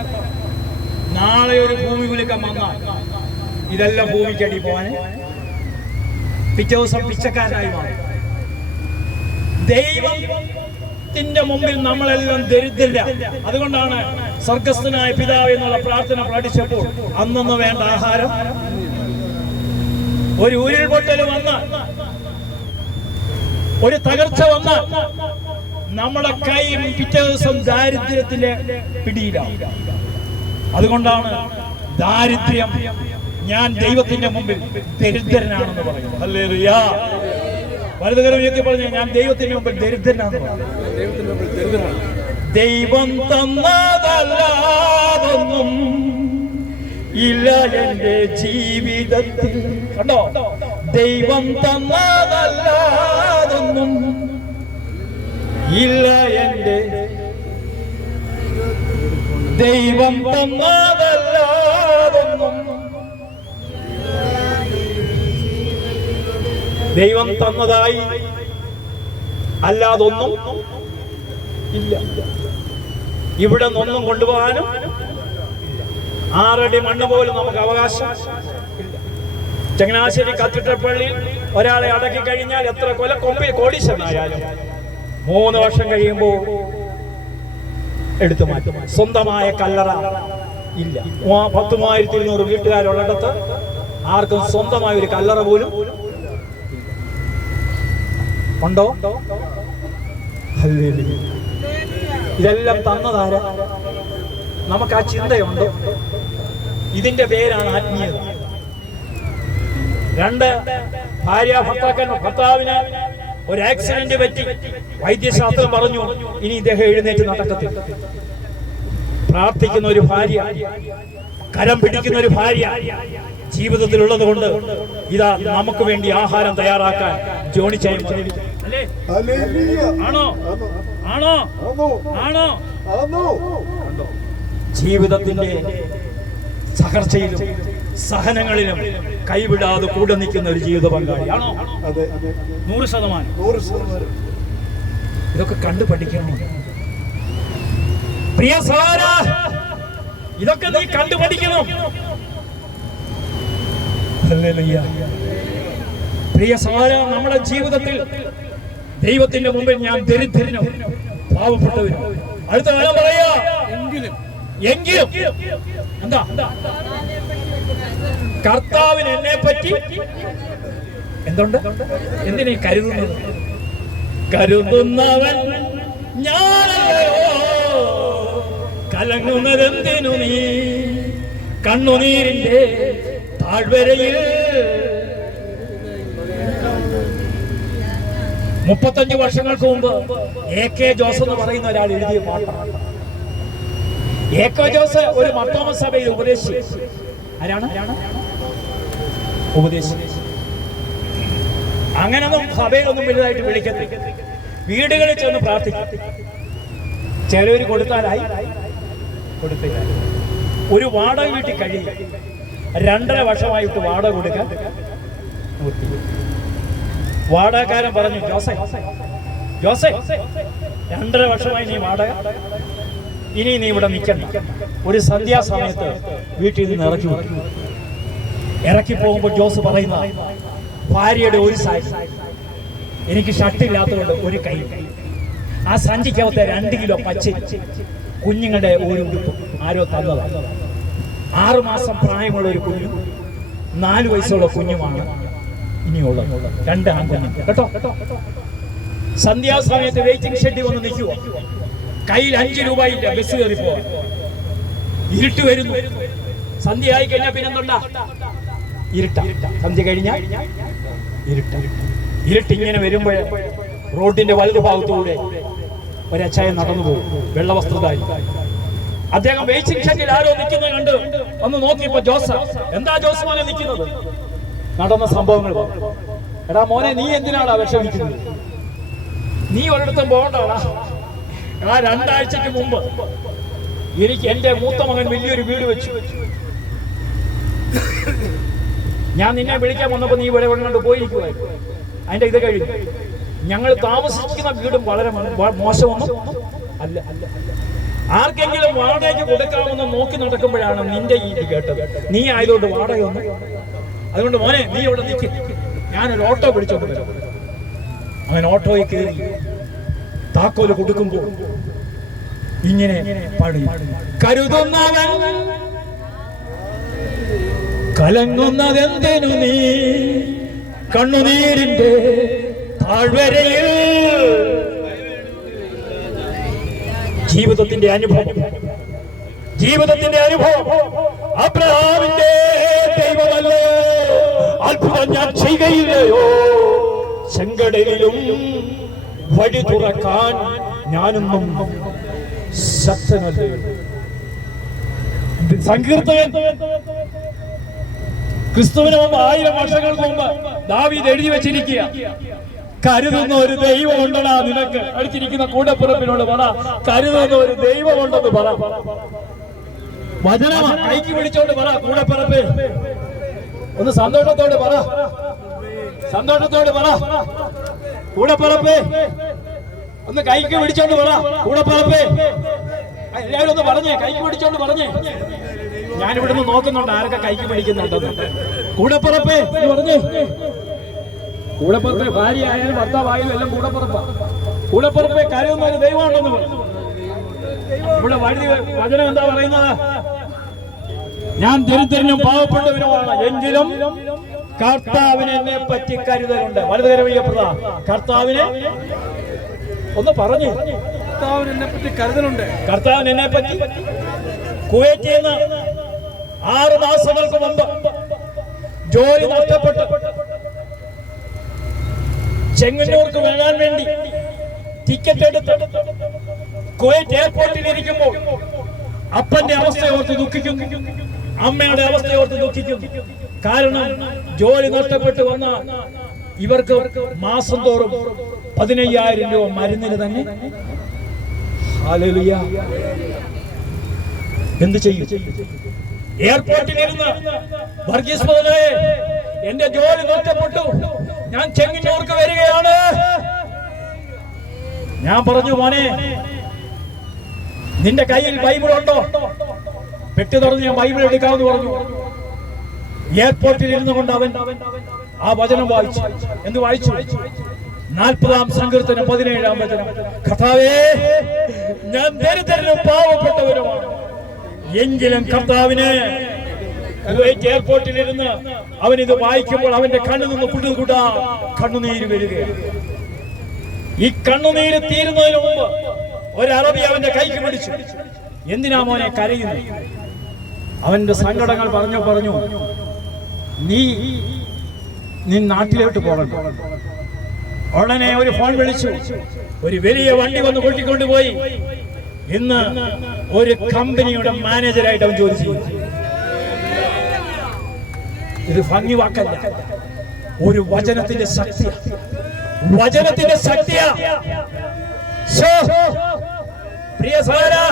നാളെ ഒരു ഭൂമി കുലുക്കം വന്നാൽ ഇതെല്ലാം ഭൂമിക്കടി പോവാൻ പിറ്റേ ദിവസം പിച്ചക്കാരനായി മാറും. ദൈവത്തിന്റെ മുമ്പിൽ നമ്മളെല്ലാം ദരിദ്രരാണ്. അതുകൊണ്ടാണ് സ്വർഗസ്ഥനായ പിതാവ് എന്നുള്ള പ്രാർത്ഥന പഠിച്ചപ്പോൾ അന്നൊന്ന് വേണ്ട ആഹാരം, ഒരു ഉരുൾപൊട്ടൽ വന്ന, ഒരു തകർച്ച വന്ന നമ്മുടെ കൈ പിറ്റേ ദിവസം ദാരിദ്ര്യത്തിന്റെ പിടിയിലാണ്. അതുകൊണ്ടാണ് ദാരിദ്ര്യം, ഞാൻ ദൈവത്തിന്റെ മുമ്പിൽ ദരിദ്രനാണെന്ന് പറയുന്നത്. ഹല്ലേലൂയ. വലതുകരം ഉയർത്തി പറഞ്ഞു, ഞാൻ ദൈവത്തിന്റെ മുമ്പിൽ ദരിദ്രനാണെന്ന് പറഞ്ഞു. ദൈവം തന്നതല്ലാതൊന്നും ഇല്ല എന്റെ ജീവിതത്തിൽ. കണ്ടോ? ദൈവം തന്നതല്ലാതൊന്നും ഇല്ല എന്റെ, ദൈവം തന്നതല്ലാതൊന്നും, ദൈവം തന്നതായി അല്ലാതൊന്നും ഇല്ല. ഇവിടെ നിന്നൊന്നും കൊണ്ടുപോകാനും 6 അടി മണ്ണ് പോലും നമുക്ക് അവകാശം ഇല്ല. ചങ്ങനാശ്ശേരി കത്തീഡ്രൽ പള്ളിയിൽ ഒരാളെ അടക്കി കഴിഞ്ഞാൽ എത്ര കോടീശ്വരനായാലും 3 വർഷം കഴിയുമ്പോൾ എടുത്തു മാറ്റും. സ്വന്തമായ കല്ലറ ഇല്ല. 10,200 വീട്ടുകാരുള്ളിടത്ത് ആർക്കും സ്വന്തമായ ഒരു കല്ലറ പോലും ഉണ്ടോ? ഇതെല്ലാം തന്നതാര? നമുക്ക് ആ ചിന്തയുണ്ടോ? ഇതിന്റെ പേരാണ് ആത്മീയത. 2 ഭാര്യ ഭർത്താവിന് ഒരു ആക്സിഡന്റ് പറ്റി, വൈദ്യശാസ്ത്രം പറഞ്ഞു ഇനി ഇദ്ദേഹം എഴുന്നേറ്റ് നടക്കത്തില്ല. പ്രാർത്ഥിക്കുന്ന ഒരു ഭാര്യ, കരം പിടിക്കുന്ന ഒരു ഭാര്യ ജീവിതത്തിലുള്ളത് കൊണ്ട് ഇതാ നമുക്ക് വേണ്ടി ആഹാരം തയ്യാറാക്കാൻ ജോണി ചായ അല്ലേ? ആണോ? ആണോ? ആണോ? ജീവിതത്തിന്റെ തകർച്ചയിലും സഹനങ്ങളിലും കൈവിടാതെ കൂടെ നിൽക്കുന്ന ഒരു ജീവിത പങ്കാളിയാണോ? 100%. ഇതൊക്കെ കണ്ടു പഠിക്കണം പ്രിയ സഹോദര, ഇതൊക്കെ നീ കണ്ടു പഠിക്കണം. ഹല്ലേലൂയ. പ്രിയ സഹോദരാ, നമ്മുടെ ജീവിതത്തിൽ ദൈവത്തിന്റെ മുമ്പിൽ ഞാൻ ദരിദ്രനും പാവപ്പെട്ടവനും. അടുത്ത കാലം പറയാ എങ്കിലും എന്താ കർത്താവിന് എന്നെ പറ്റി എന്തുണ്ട്? എന്തിനീ കരുതുന്നത്? കരുതുന്നവൻ ഞാനല്ലയോ, കലങ്ങുന്നതെന്തിനു നീ കണ്ണുനീരിന്റെ താഴ്വരയിൽ. 35 വർഷങ്ങൾക്ക് മുമ്പ് AK ജോസ് എന്ന് പറയുന്ന ഒരാൾ എഴുതിയ പാട്ടാണ്. AK ജോസ് ഒരു മർത്തോമ സഭയിൽ ഉപദേശിച്ചു. ആരാണ് ഉപദേശിച്ചു? അങ്ങനൊന്നും സഭയിലൊന്നും വലുതായിട്ട് വിളിക്കത്തില്ല. വീടുകളിൽ ചെന്ന് പ്രാർത്ഥിക്കും. ചിലവര് കൊടുത്താലായി, കൊടുത്തില്ല. ഒരു വാടക വീട്ടിൽ കഴിയും. 2.5 വർഷമായിട്ട് വാടക കൊടുക്കാൻ വാടകക്കാരൻ പറഞ്ഞു, ജോസേ 2.5 വർഷമായി നീ വാടക, ഇനി നീ ഇവിടെ നിൽക്കണ്ട. ഒരു സന്ധ്യാസമയത്ത് വീട്ടിൽ നിന്ന് ഇറക്കി പോകുമ്പോൾ ജോസ് പറയുന്ന ഭാര്യയുടെ ഒരു സൈഡ്, എനിക്ക് ഷർട്ടില്ലാത്തതുകൊണ്ട് ഒരു കൈ, ആ സഞ്ചിക്കകത്തെ 2 കിലോ പച്ചരി, കുഞ്ഞുങ്ങളുടെ ഒരു ഉടുപ്പ് ആരോ തന്നതാണ്. 6 മാസം പ്രായമുള്ള ഒരു കുഞ്ഞു, 4 വയസ്സുള്ള കുഞ്ഞുമാണ് ഇനിയുള്ള 2 ആൺകുഞ്ഞു കേട്ടോ. സന്ധ്യാസമയത്ത് വെയിറ്റിംഗ് ഷെഡിൽ വന്ന് നിൽക്കുക. കയ്യിൽ 5 രൂപയില്ല, ബസ് കയറി പോവാൻ. ഇരുട്ട് വരുന്നു. സന്ധ്യ ആയി കഴിഞ്ഞാൽ പിന്നെന്തുണ്ടാ? ഇരുട്ട. സന്ധ്യ കഴിഞ്ഞാൽ ഇരുട്ട് ഇങ്ങനെ വരുമ്പോൾ റോഡിന്റെ വലതു ഭാഗത്തൂടെ ഒരച്ചായൻ നടന്നു പോകും, വെള്ളവസ്ത്രധാരി. അദ്ദേഹം വെയിറ്റിംഗ് ഷെഡിൽ ആരോ നിൽക്കുന്നത് കണ്ട് ഒന്ന് നോക്കിയപ്പോ ജോസ്, എന്താ ജോസ് മോനെ നിൽക്കുന്നത്? നടന്ന സംഭവങ്ങൾ. എടാ മോനെ, നീ എന്തിനാടാ വിഷമിക്കുന്നത്? നീ ഒരിടത്തും പോകണ്ടാടാ. ആ 2 ആഴ്ചക്ക് മുമ്പ് എനിക്ക് എന്റെ മൂത്ത മകൻ വലിയൊരു വീട് വെച്ചു. ഞാൻ നിന്നെ വിളിക്കാൻ വന്നപ്പോ നീ ഇവിടെ കൊണ്ട് പോയിരിക്കുവായിരുന്നു. അതിന്റെ ഇത് കഴിഞ്ഞു. ഞങ്ങൾ താമസിക്കുന്ന വീടും വളരെ മോശമൊന്നും അല്ല. ആർക്കെങ്കിലും വാടകയ്ക്ക് കൊടുക്കാമെന്ന് നോക്കി നടക്കുമ്പോഴാണ് നിന്റെ ഈ ഇത് കേട്ടത്. നീ ആയതുകൊണ്ട് വാടകയൊന്നും. അതുകൊണ്ട് മോനെ, നീ ഇവിടെ നിൽക്കും, ഞാനൊരു ഓട്ടോ പിടിച്ചോണ്ട് വരും. അവൻ ഓട്ടോയിൽ കയറി താക്കോല് കൊടുക്കുമ്പോൾ ഇങ്ങനെ പാടി, കരുതുന്നവൻ കലങ്ങുന്നതെന്തിനു നീ കണ്ണുനീരിന്റെ താഴ്വരയിൽ. ജീവിതത്തിന്റെ അനുഭവം അബ്രഹാമിന്റെ ദൈവമല്ലയോ, അത്ഭുതം ഞാൻ ചെയ്യുകയില്ലയോ, ചെങ്കടലിലും വഴി തുറക്കാൻ ഞാനൊന്നും ശക്തനല്ലയോ. സങ്കീർത്തകൻ ക്രിസ്തുവിന് മുമ്പ് 1000 വർഷങ്ങൾക്ക് മുമ്പ് ദാവീദ് എഴുതി വെച്ചിരിക്കുക, കരുതുന്ന ഒരു ദൈവം ഉണ്ടടാ നിനക്ക്. അടുത്തിരിക്കുന്ന കൂടപ്പിറപ്പിനോട് പറ, കരുതുന്ന ഒരു ദൈവം ഉണ്ടെന്ന് പറ. വചനമാ, കൈക്ക് പിടിച്ചോണ്ട് പറ. കൂടപ്പിറപ്പ് ഒന്ന് സന്തോഷത്തോട് പറ, സന്തോഷത്തോട് പറ. കൂടപ്പിറപ്പ് ഒന്ന് കൈക്ക് പിടിച്ചോണ്ട് പറ. കൂടപ്പിറപ്പ് എല്ലാവരും ഒന്ന് പറഞ്ഞേ, കൈക്ക് പിടിച്ചോണ്ട് പറഞ്ഞേ. ഞാനിവിടുന്ന് നോക്കുന്നുണ്ട് ആരൊക്കെ കൈക്ക് പിടിക്കുന്നുണ്ടെന്ന്. കൂടപ്പിറപ്പ് പറഞ്ഞേ. കൂടപ്പിറപ്പ് ഭാര്യ ആയാലും ഭർത്താവായാലും എല്ലാം കൂടപ്പിറപ്പ. കൂടപ്പിറപ്പ് കരുതുന്ന ഒരു ദൈവമുണ്ടെന്ന് പറഞ്ഞു. ഇവിടെ വചനം എന്താ പറയുന്നത്? ഞാൻ ദരിദ്രനും പാവപ്പെട്ടവനുമാണ്, എങ്കിലും കർത്താവിന് എന്നെ പറ്റി കരുതലുണ്ട്. വലതുകരവയ്യപ്രദ, കർത്താവിനെ ഒന്ന് പറഞ്ഞു. കർത്താവിന് എന്നെ പറ്റി കരുതലുണ്ട്. കർത്താവിന് എന്നെ പറ്റി. കുവൈറ്റിൽ നിന്ന് 6 മാസങ്ങൾക്ക് മുമ്പ് ജോലി നഷ്ടപ്പെട്ട് ചെങ്ങന്നൂർക്ക് വരാൻ വേണ്ടി ടിക്കറ്റ് എടുത്ത് കുവൈറ്റ് എയർപോർട്ടിൽ ഇരിക്കുമ്പോൾ അപ്പന്റെ അവസ്ഥയോർത്ത് ദുഃഖിക്കുന്നു, അമ്മയുടെ അവസ്ഥയോർത്ത് ദുഃഖിക്കുന്നു. കാരണം ജോലി നഷ്ടപ്പെട്ട് വന്ന ഇവർക്ക് മാസം തോറും 15,000 രൂപ മരുന്നിന് തന്നെ. ഹല്ലേലൂയ. എന്ത് ചെയ്യും? എയർപോർട്ടിൽ ഇരുന്ന് വർഗീസ് മുതലായ എന്റെ ജോലി നഷ്ടപ്പെട്ടു, ഞാൻ ചെങ്ങന്നൂർക്ക് വരികയാണ്. ഞാൻ പറഞ്ഞു, മോനെ നിന്റെ കയ്യിൽ ബൈബിൾ ഉണ്ടോ? പെട്ടി തുറന്ന് ഞാൻ ബൈബിൾ എടുക്കാമെന്ന് പറഞ്ഞു. എയർപോർട്ടിൽ ഇരുന്നു കൊണ്ട് അവൻ ആ വചനം വായിച്ചു. എന്ത് വായിച്ചു? 40-ാം സങ്കീർത്തനം 17-ാം വചനം. കർത്താവേ, ഞാൻ ദരിദ്രനും പാവപ്പെട്ടവരുമാണ്, എങ്കിലും കർത്താവിനെ കുവൈറ്റ് എയർപോർട്ടിലിരുന്ന് അവൻ ഇത് വായിക്കുമ്പോൾ അവന്റെ കണ്ണിൽ നിന്ന് കുടുകൂടാ കണ്ണുനീര് വരികയാണ്. ഈ കണ്ണുനീര് തീരുന്നതിന് മുമ്പ് ഒരു അറബി അവന്റെ കൈക്ക് പിടിച്ചു. എന്തിനാ മോനെ കരയുന്നു? അവന്റെ സങ്കടങ്ങൾ പറഞ്ഞു നീ നാട്ടിലോട്ട് പോകണ്ട. ഉടനെ ഒരു ഫോൺ വിളിച്ചു. ഒരു വലിയ വണ്ടി വന്ന് കൊട്ടിക്കൊണ്ടുപോയി. ഇന്ന് ഒരു കമ്പനിയുടെ മാനേജരായിട്ട് അവൻ ജോലി ചെയ്യും. ഇത് ഭംഗി വാക്കല്ല, ഒരു വചനത്തിന്റെ ശക്തിയാ, വചനത്തിന്റെ ശക്തിയാ. പ്രിയ സഹോദരാ,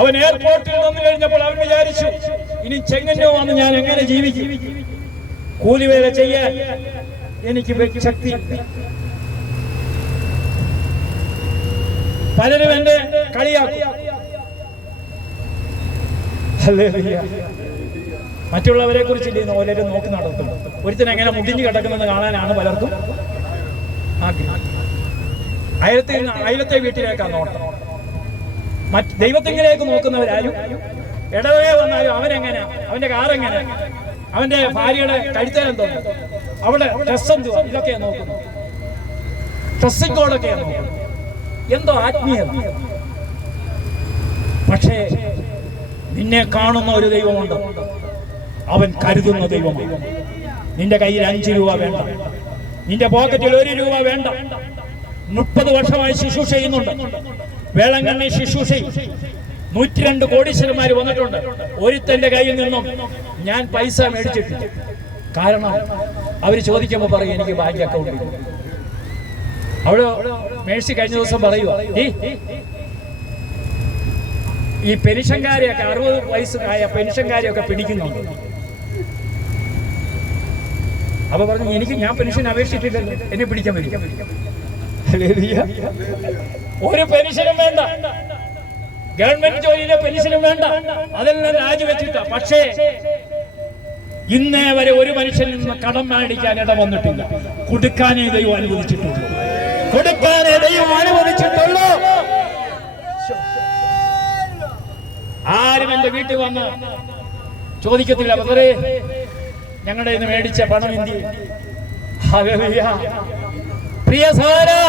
അവൻ എയർപോർട്ടിൽ വന്നു കഴിഞ്ഞപ്പോൾ അവൻ വിചാരിച്ചു, ഇനി ചെങ്ങന്നോ വന്ന് ഞാൻ എങ്ങനെ ജീവിക്കും? കൂലിവേല ചെയ്യാൻ എനിക്ക് ശക്തി. പലരും എന്റെ കളിയാക്കും. മറ്റുള്ളവരെ കുറിച്ച് ഓരോരും നോക്കി നടത്തുന്നു. ഒരുത്തൻ എങ്ങനെ മുടിഞ്ഞു കിടക്കുമെന്ന് കാണാനാണ് പലർക്കും ആഗ്രഹം. അയലത്തെ വീട്ടിലേക്കാണ് നോട്ടം. ദൈവത്തിങ്കിലേക്ക് നോക്കുന്നവരാരും ഇടവക വന്നാലും അവനെങ്ങനെ, അവന്റെ കാറെങ്ങനെ, അവന്റെ ഭാര്യയുടെ കഴുത്തേനെന്തോ, അവിടെ ഡ്രസ് എന്തോ, ഇതൊക്കെയാണ് നോക്കുന്നത്. ഡ്രസ്സിംഗ് കോഡൊക്കെയാണ് നോക്കുന്നത്. എന്തോ ആത്മീയത. പക്ഷേ നിന്നെ കാണുന്ന ഒരു ദൈവമുണ്ട്. അവൻ കരുതുന്ന ദൈവമാണ്. നിന്റെ കയ്യിൽ 5 രൂപ വേണ്ട, നിന്റെ പോക്കറ്റിൽ 1 രൂപ വേണ്ട. 30 വർഷമായി ശുശ്രൂഷ ചെയ്യുന്നുണ്ട്. വേളങ്കണ്ണി ശുശ്രൂഷ 102 കോടീശ്വരന്മാർ വന്നിട്ടുണ്ട്. ഒരുത്തന്റെ കയ്യിൽ നിന്നും ഞാൻ പൈസ മേടിച്ചിട്ടില്ല. കാരണം അവര് ചോദിക്കുമ്പോൾ പറയും എനിക്ക് ബാങ്ക് അക്കൗണ്ട്. അവിടെ മേഴ്സി കഴിഞ്ഞ ദിവസം പറയുക, ഈ പെൻഷൻകാരെയൊക്കെ 60 വയസ്സായ പെൻഷൻകാരെയൊക്കെ പിടിക്കുന്നുണ്ട്. അപ്പൊ പറഞ്ഞു, ഞാൻ പെൻഷൻ അപേക്ഷിച്ചിട്ടില്ലല്ലോ, എന്നെ പിടിക്കാൻ പറ്റും. ഒരു പെൻഷനും വേണ്ട, ഗവൺമെന്റ് ജോലിയിലെ പെൻഷനും വേണ്ട, അതെല്ലാം രാജിവെച്ചിട്ട. പക്ഷേ ഇന്നേ വരെ ഒരു മനുഷ്യനിൽ നിന്ന് കടം മേടിക്കാൻ ഇട വന്നിട്ടില്ല. കൊടുക്കാനേ ദൈവം അനുവദിച്ചിട്ടുള്ളൂ, കൊടുക്കാനേ ദൈവം അനുവദിച്ചിട്ടുള്ളൂ. ആരും എന്റെ വീട്ടിൽ വന്ന് ചോദിക്കത്തില്ല, ബദറേ ഞങ്ങളുടെ ഇന്ന് മേടിച്ച പണം എന്തി? ഹല്ലേലൂയ. പ്രിയ സഹോദരാ,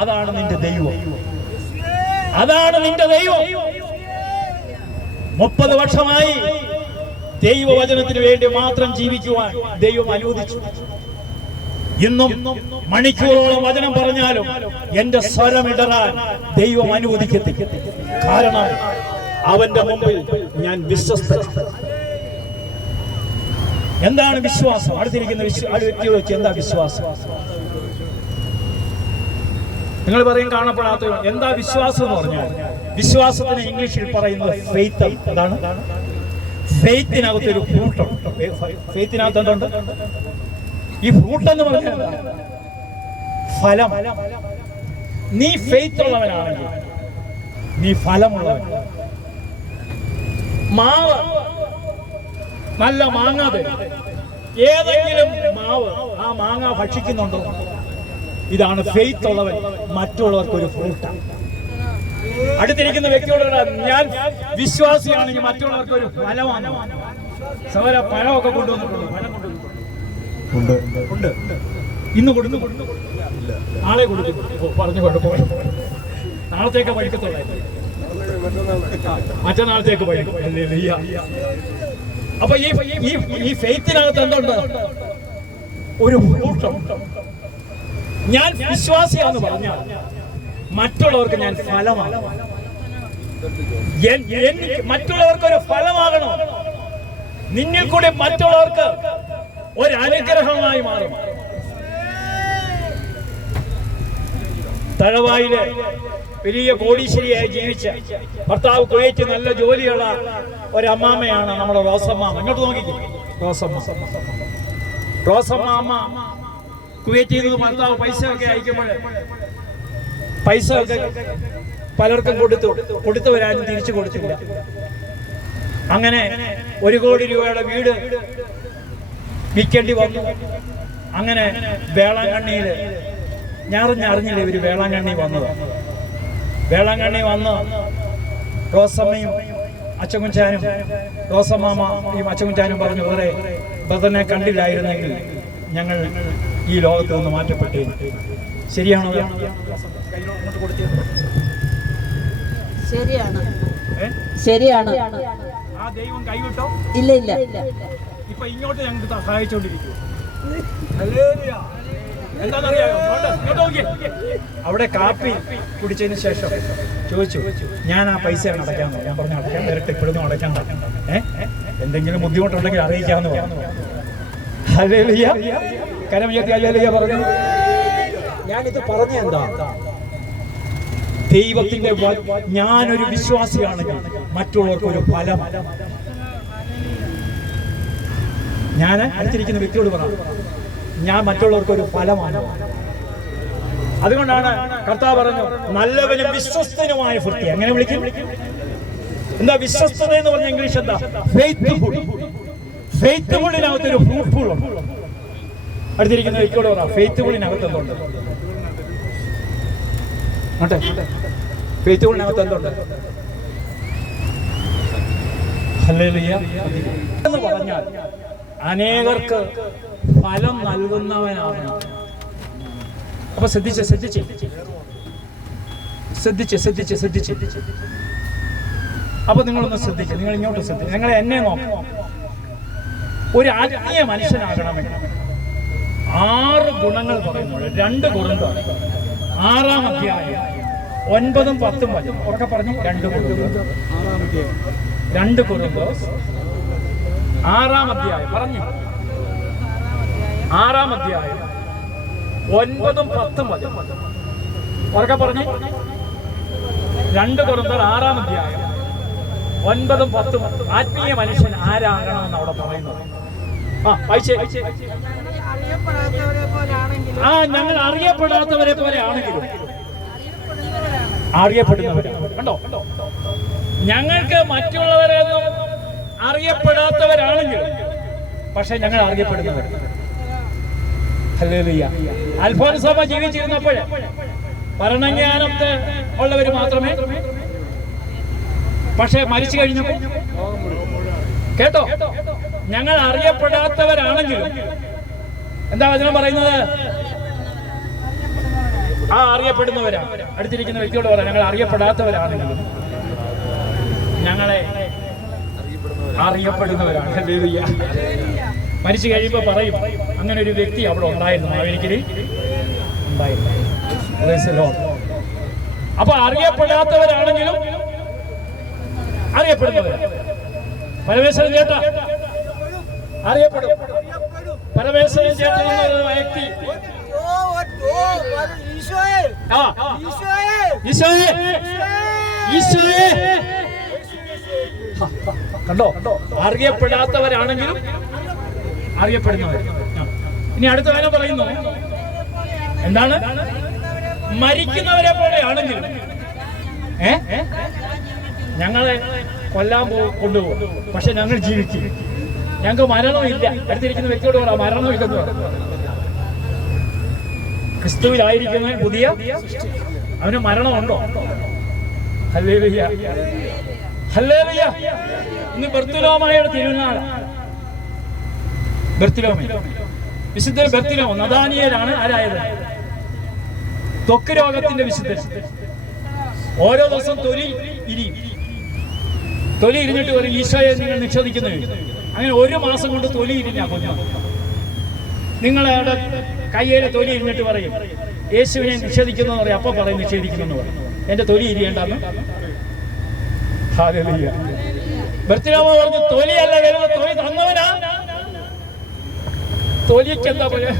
അതാണ് നിന്റെ ദൈവം, അതാണ് നിന്റെ ദൈവം. 30 വർഷമായി ദൈവവചനത്തിന് വേണ്ടി മാത്രം ജീവിക്കുവാൻ ദൈവം അനുവദിച്ചു. ഇന്നും മണിക്കൂറോളം വചനം പറഞ്ഞാലും എന്റെ സ്വരമിടറാൻ ദൈവം അനുവദിക്കത്തില്ല. കാരണം അവന്റെ മുമ്പിൽ ഞാൻ വിശ്വസ്തനാണ്. എന്താണ് വിശ്വാസം? അടുത്തിരിക്കുന്ന വ്യക്തിയോട് വെച്ച് എന്താ വിശ്വാസം? നിങ്ങൾ പറയും കാണപ്പെടാത്ത. എന്താ വിശ്വാസം എന്ന് പറഞ്ഞാൽ? വിശ്വാസത്തിന് ഇംഗ്ലീഷിൽ പറയുന്നത് ഫെയ്ത്ത്. അതാണ് ഫെയ്ത്തിനകത്തൊരു ഫ്രൂട്ടുണ്ട്. ഫെയ്ത്തിനകത്ത് എന്തുണ്ട്? ഈ ഫ്രൂട്ട് എന്ന് പറഞ്ഞാൽ ഫലം. നീ ഫെയ്ത്ത് ഉള്ളവനാണെങ്കിൽ നീ ഫലമുള്ളവൻ. മാവ് നല്ല മാങ്ങ തരും. ഏതെങ്കിലും മാവ് ആ മാങ്ങ ഭക്ഷിക്കുന്നുണ്ടോ? ഇതാണ് ഫെയ്ത്ത് ഉള്ളവൻ. മറ്റുള്ളവർക്ക് ഒരു ഫ്രൂട്ടാണ്. അടുത്തിരിക്കുന്ന വ്യക്തിയോട് ഞാൻ വിശ്വാസിയാണെങ്കിൽ മറ്റുള്ളവർക്ക് ഒരു ഫലമാണ്. സവര പഴമൊക്കെ കൊണ്ടുവന്നിട്ടുള്ളൂ. ഇന്ന് കൊടുത്തു, നാളെ കൊടുക്കും. പറഞ്ഞു കുഴപ്പമില്ല, നാളത്തേക്ക് പഠിക്കത്തുള്ളൂ, മറ്റന്നാളത്തേക്ക് പഠിക്കും. അപ്പൊ ഈ ഫെയ്ത്തിനകത്ത് എന്തുണ്ട്? ഒരു ഫ്രൂട്ടുണ്ട്. ഞാൻ വിശ്വാസിയാന്ന് പറഞ്ഞാൽ മറ്റുള്ളവർക്ക് ഞാൻ ഫലമാണ്. മറ്റുള്ളവർക്കൊരു ഫലമാകണം. നിന്നിൽ കൂടി മറ്റുള്ളവർക്ക് ഒരു അനുഗ്രഹമായി മാറും. തഴവായിലെ വലിയ കോടീശ്വരിയായി ജീവിച്ച ഭർത്താവ് കുവൈറ്റ് നല്ല ജോലിയുള്ള ഒരമ്മാമ്മയാണ് നമ്മുടെ റോസമ്മ. ഇങ്ങോട്ട് നോക്കിക്കേ, റോസമ്മ അമ്മ കുവൈറ്റിൽ നിന്ന് ഭർത്താവ് പൈസ ഒക്കെ അയക്കുമ്പോൾ പൈസ ഒക്കെ പലർക്കും കൊടുത്തവരാരും തിരിച്ചു കൊടുത്തില്ല. അങ്ങനെ 1 കോടി രൂപയുടെ വീട് വിൽക്കേണ്ടി വന്നു. അങ്ങനെ വേളാങ്കണ്ണിയിൽ ഞാൻ അറിഞ്ഞില്ല ഇവര് വേളാങ്കണ്ണി വന്നത്. വേളാങ്കണ്ണി വന്ന് റോസമ്മയും അച്ചൻകുഞ്ചാനും റോസമ്മാമയും അച്ചൻകുഞ്ചാനും പറഞ്ഞു, വേറെ ബ്രദറിനെ കണ്ടില്ലായിരുന്നെങ്കിൽ ഞങ്ങൾ ഈ ലോകത്ത് നിന്ന് മാറ്റപ്പെട്ടേ. ശരിയാണോ? ശരിയാണ്. ആ ദൈവം കൈവിട്ടോ? ഇല്ല ഇല്ല. ഇപ്പൊ ഇങ്ങോട്ട് ഞങ്ങൾക്ക് സഹായിച്ചോണ്ടിരിക്കും. എന്താണെന്നറിയാമോ? അവിടെ കാപ്പി കുടിച്ചതിന് ശേഷം ചോദിച്ചു, ഞാൻ ആ പൈസ അടയ്ക്കാമെന്ന്. ഞാൻ പറഞ്ഞു, അടയ്ക്കാൻ നേരിട്ട് ഇപ്പോഴൊന്നും അടയ്ക്കണ്ട, എന്തെങ്കിലും ബുദ്ധിമുട്ടുണ്ടെങ്കിൽ അറിയിക്കാമെന്ന് പറഞ്ഞു. ഹല്ലേലൂയ, കരമുയർത്തി ഹല്ലേലൂയ പറഞ്ഞു. ഞാനിത് പറഞ്ഞ എന്താ? ദൈവത്തിന്റെ ഞാനൊരു വിശ്വാസിയാണെങ്കിൽ മറ്റുള്ളവർക്ക് ഒരു ഫലം. ഞാൻ അടുത്തിരിക്കുന്ന വ്യക്തിയോട് പറഞ്ഞു, ഞാൻ മറ്റുള്ളവർക്ക് ഒരു ഫലമാണ്. അതുകൊണ്ടാണ് കർത്താവ് പറഞ്ഞു, നല്ലവനും വിശ്വസ്തനുമായ ഭൃത്യ. എങ്ങനെ വിളിക്കും? എന്താ വിശ്വസ്തത എന്ന് പറഞ്ഞ ഇംഗ്ലീഷ് എന്താ? ഫെയ്ത്ത്ഫുൾ. ഫെയ്ത്ത്ഫുള്ളിനകത്തൊരു ഫ്രൂട്ട്ഫുൾ ഉണ്ട്. അടുത്തിരിക്കുന്ന വ്യക്തിയോട് പറയാം, ഫെയ്ത്ത്ഫുള്ളിനകത്ത് എന്തുണ്ട്? ഫെയ്ത്ത്ഫുള്ളിനകത്ത് എന്തുണ്ട്? ഹല്ലേലൂയ എന്ന് പറഞ്ഞാൽ അനേകർക്ക് ഫലം നൽകുന്നവനാണ്. അപ്പൊ ശ്രദ്ധിച്ച് അപ്പൊ നിങ്ങളൊന്ന് ശ്രദ്ധിക്കുക. നിങ്ങൾ ഇങ്ങോട്ട് ശ്രദ്ധിക്കുക. നിങ്ങൾ എന്നെ നോക്കാം. ഒരു ആത്മീയ മനുഷ്യനാകണമെങ്കിൽ 6 ഗുണങ്ങൾ പറയുന്നുണ്ട്. 2 കൊരിന്ത്യർ 6-ാം അധ്യായം 9-ഉം 10-ഉം വചനം ഒക്കെ പറഞ്ഞു. 2 കൊരിന്ത്യർ 6-ാം അധ്യായം പറഞ്ഞു. 6-ാം അധ്യായം 9-ഉം 10-ഉം വചനം ഒക്കെ പറഞ്ഞു. 2 കൊരിന്ത്യർ 6-ാം അധ്യായം 9-ഉം 10-ഉം ആത്മീയ മനുഷ്യൻ ആരാകണമെന്ന് അവിടെ പറയുന്നത്. ഞങ്ങൾ അറിയപ്പെടാത്തവരെ പോലെ ആണെങ്കിലും അറിയപ്പെടുന്നവരാണ്. കണ്ടോ, ഞങ്ങൾക്ക് മറ്റുള്ളവരെയൊന്നും അറിയപ്പെടാത്തവരാണെങ്കിലും പക്ഷെ ഞങ്ങൾ അറിയപ്പെടുന്നവർ. ഹല്ലേലൂയ. അൽഫോൻസാമ ജീവിച്ചിരുന്നപ്പോൾ ഭരണജ്ഞാനത്തെ ഉള്ളവർ മാത്രമേ, പക്ഷെ മരിച്ചു കഴിഞ്ഞപ്പോൾ കേട്ടോ, ഞങ്ങൾ അറിയപ്പെടാത്തവരാണെങ്കിലും എന്താ വചനം പറയുന്നത്? അറിയപ്പെടുന്നവരാണ്. അടുത്തിരിക്കുന്ന വ്യക്തിയോട് പറയാം, ഞങ്ങൾ അറിയപ്പെടാത്തവരാണെങ്കിലും ഞങ്ങളെ അറിയപ്പെടുന്നവരാണ്. ഹല്ലേലൂയ. മരിച്ചു കഴിയുമ്പോൾ പറയും, അങ്ങനെ ഒരു വ്യക്തി അവിടെ ഉണ്ടായിരുന്നു, അമേരിക്കയിൽ ഉണ്ടായിരുന്നു. അപ്പൊ അറിയപ്പെടാത്തവരാണെങ്കിലും അറിയപ്പെടുന്നവർ. പരമേശ്വരൻ ചേട്ടാ അറിയപ്പെടും. പരമേശ്വരൻ ചേട്ടൻ എന്ന വ്യക്തി കണ്ടോ, അറിയപ്പെടാത്തവരാണെങ്കിലും അറിയപ്പെടുന്നവർ. ഇനി അടുത്ത കാര്യം പറയുന്നു, എന്താണ്? മരിക്കുന്നവരെ പോലെ ആണെങ്കിലും ഞങ്ങളെ കൊല്ലാൻ കൊണ്ടുപോകും, പക്ഷെ ഞങ്ങൾ ജീവിക്കും. ഞങ്ങൾക്ക് മരണമില്ല. അടുത്തിരിക്കുന്ന വ്യക്തിയോട് പറയാം, മരണമില്ലെന്ന് പറയാം. ക്രിസ്തുവിലായിരിക്കുന്നവൻ പുതിയ, അവന് മരണമുണ്ടോ? Hallelujah, hallelujah. ഇന്ന് ബർത്തുലോമായുടെ തിരുനാൾ. ബർത്തുലോമ, വിശുദ്ധ ബർത്തുലോമ നദാനിയേലാണ്. ആരായത്? ത്വക്ക് രോഗത്തിന്റെ വിശുദ്ധൻ. ഓരോ ദിവസം തൊലി ഇരിഞ്ഞിട്ട് പറയും, ഈശോയെ നിങ്ങൾ നിഷേധിക്കുന്നു. അങ്ങനെ 1 മാസം കൊണ്ട് തൊലി ഇരിഞ്ഞാ കൊഞ്ഞ. നിങ്ങളവിടെ കയ്യേലെ തൊലി ഇരിഞ്ഞിട്ട് പറയും, യേശുവിനെ നിഷേധിക്കുന്നു എന്ന് പറയും. അപ്പൊ പറയും നിഷേധിക്കുന്നു പറയും, എന്റെ തൊലി ഇരിയേണ്ടെന്ന്. ഹല്ലേലൂയ. ബർത്തിലോമ പറഞ്ഞു, തൊലിയല്ല വരുന്നത്, തൊലി തന്നവനാ. തൊലിക്ക് എന്താ പോലെ?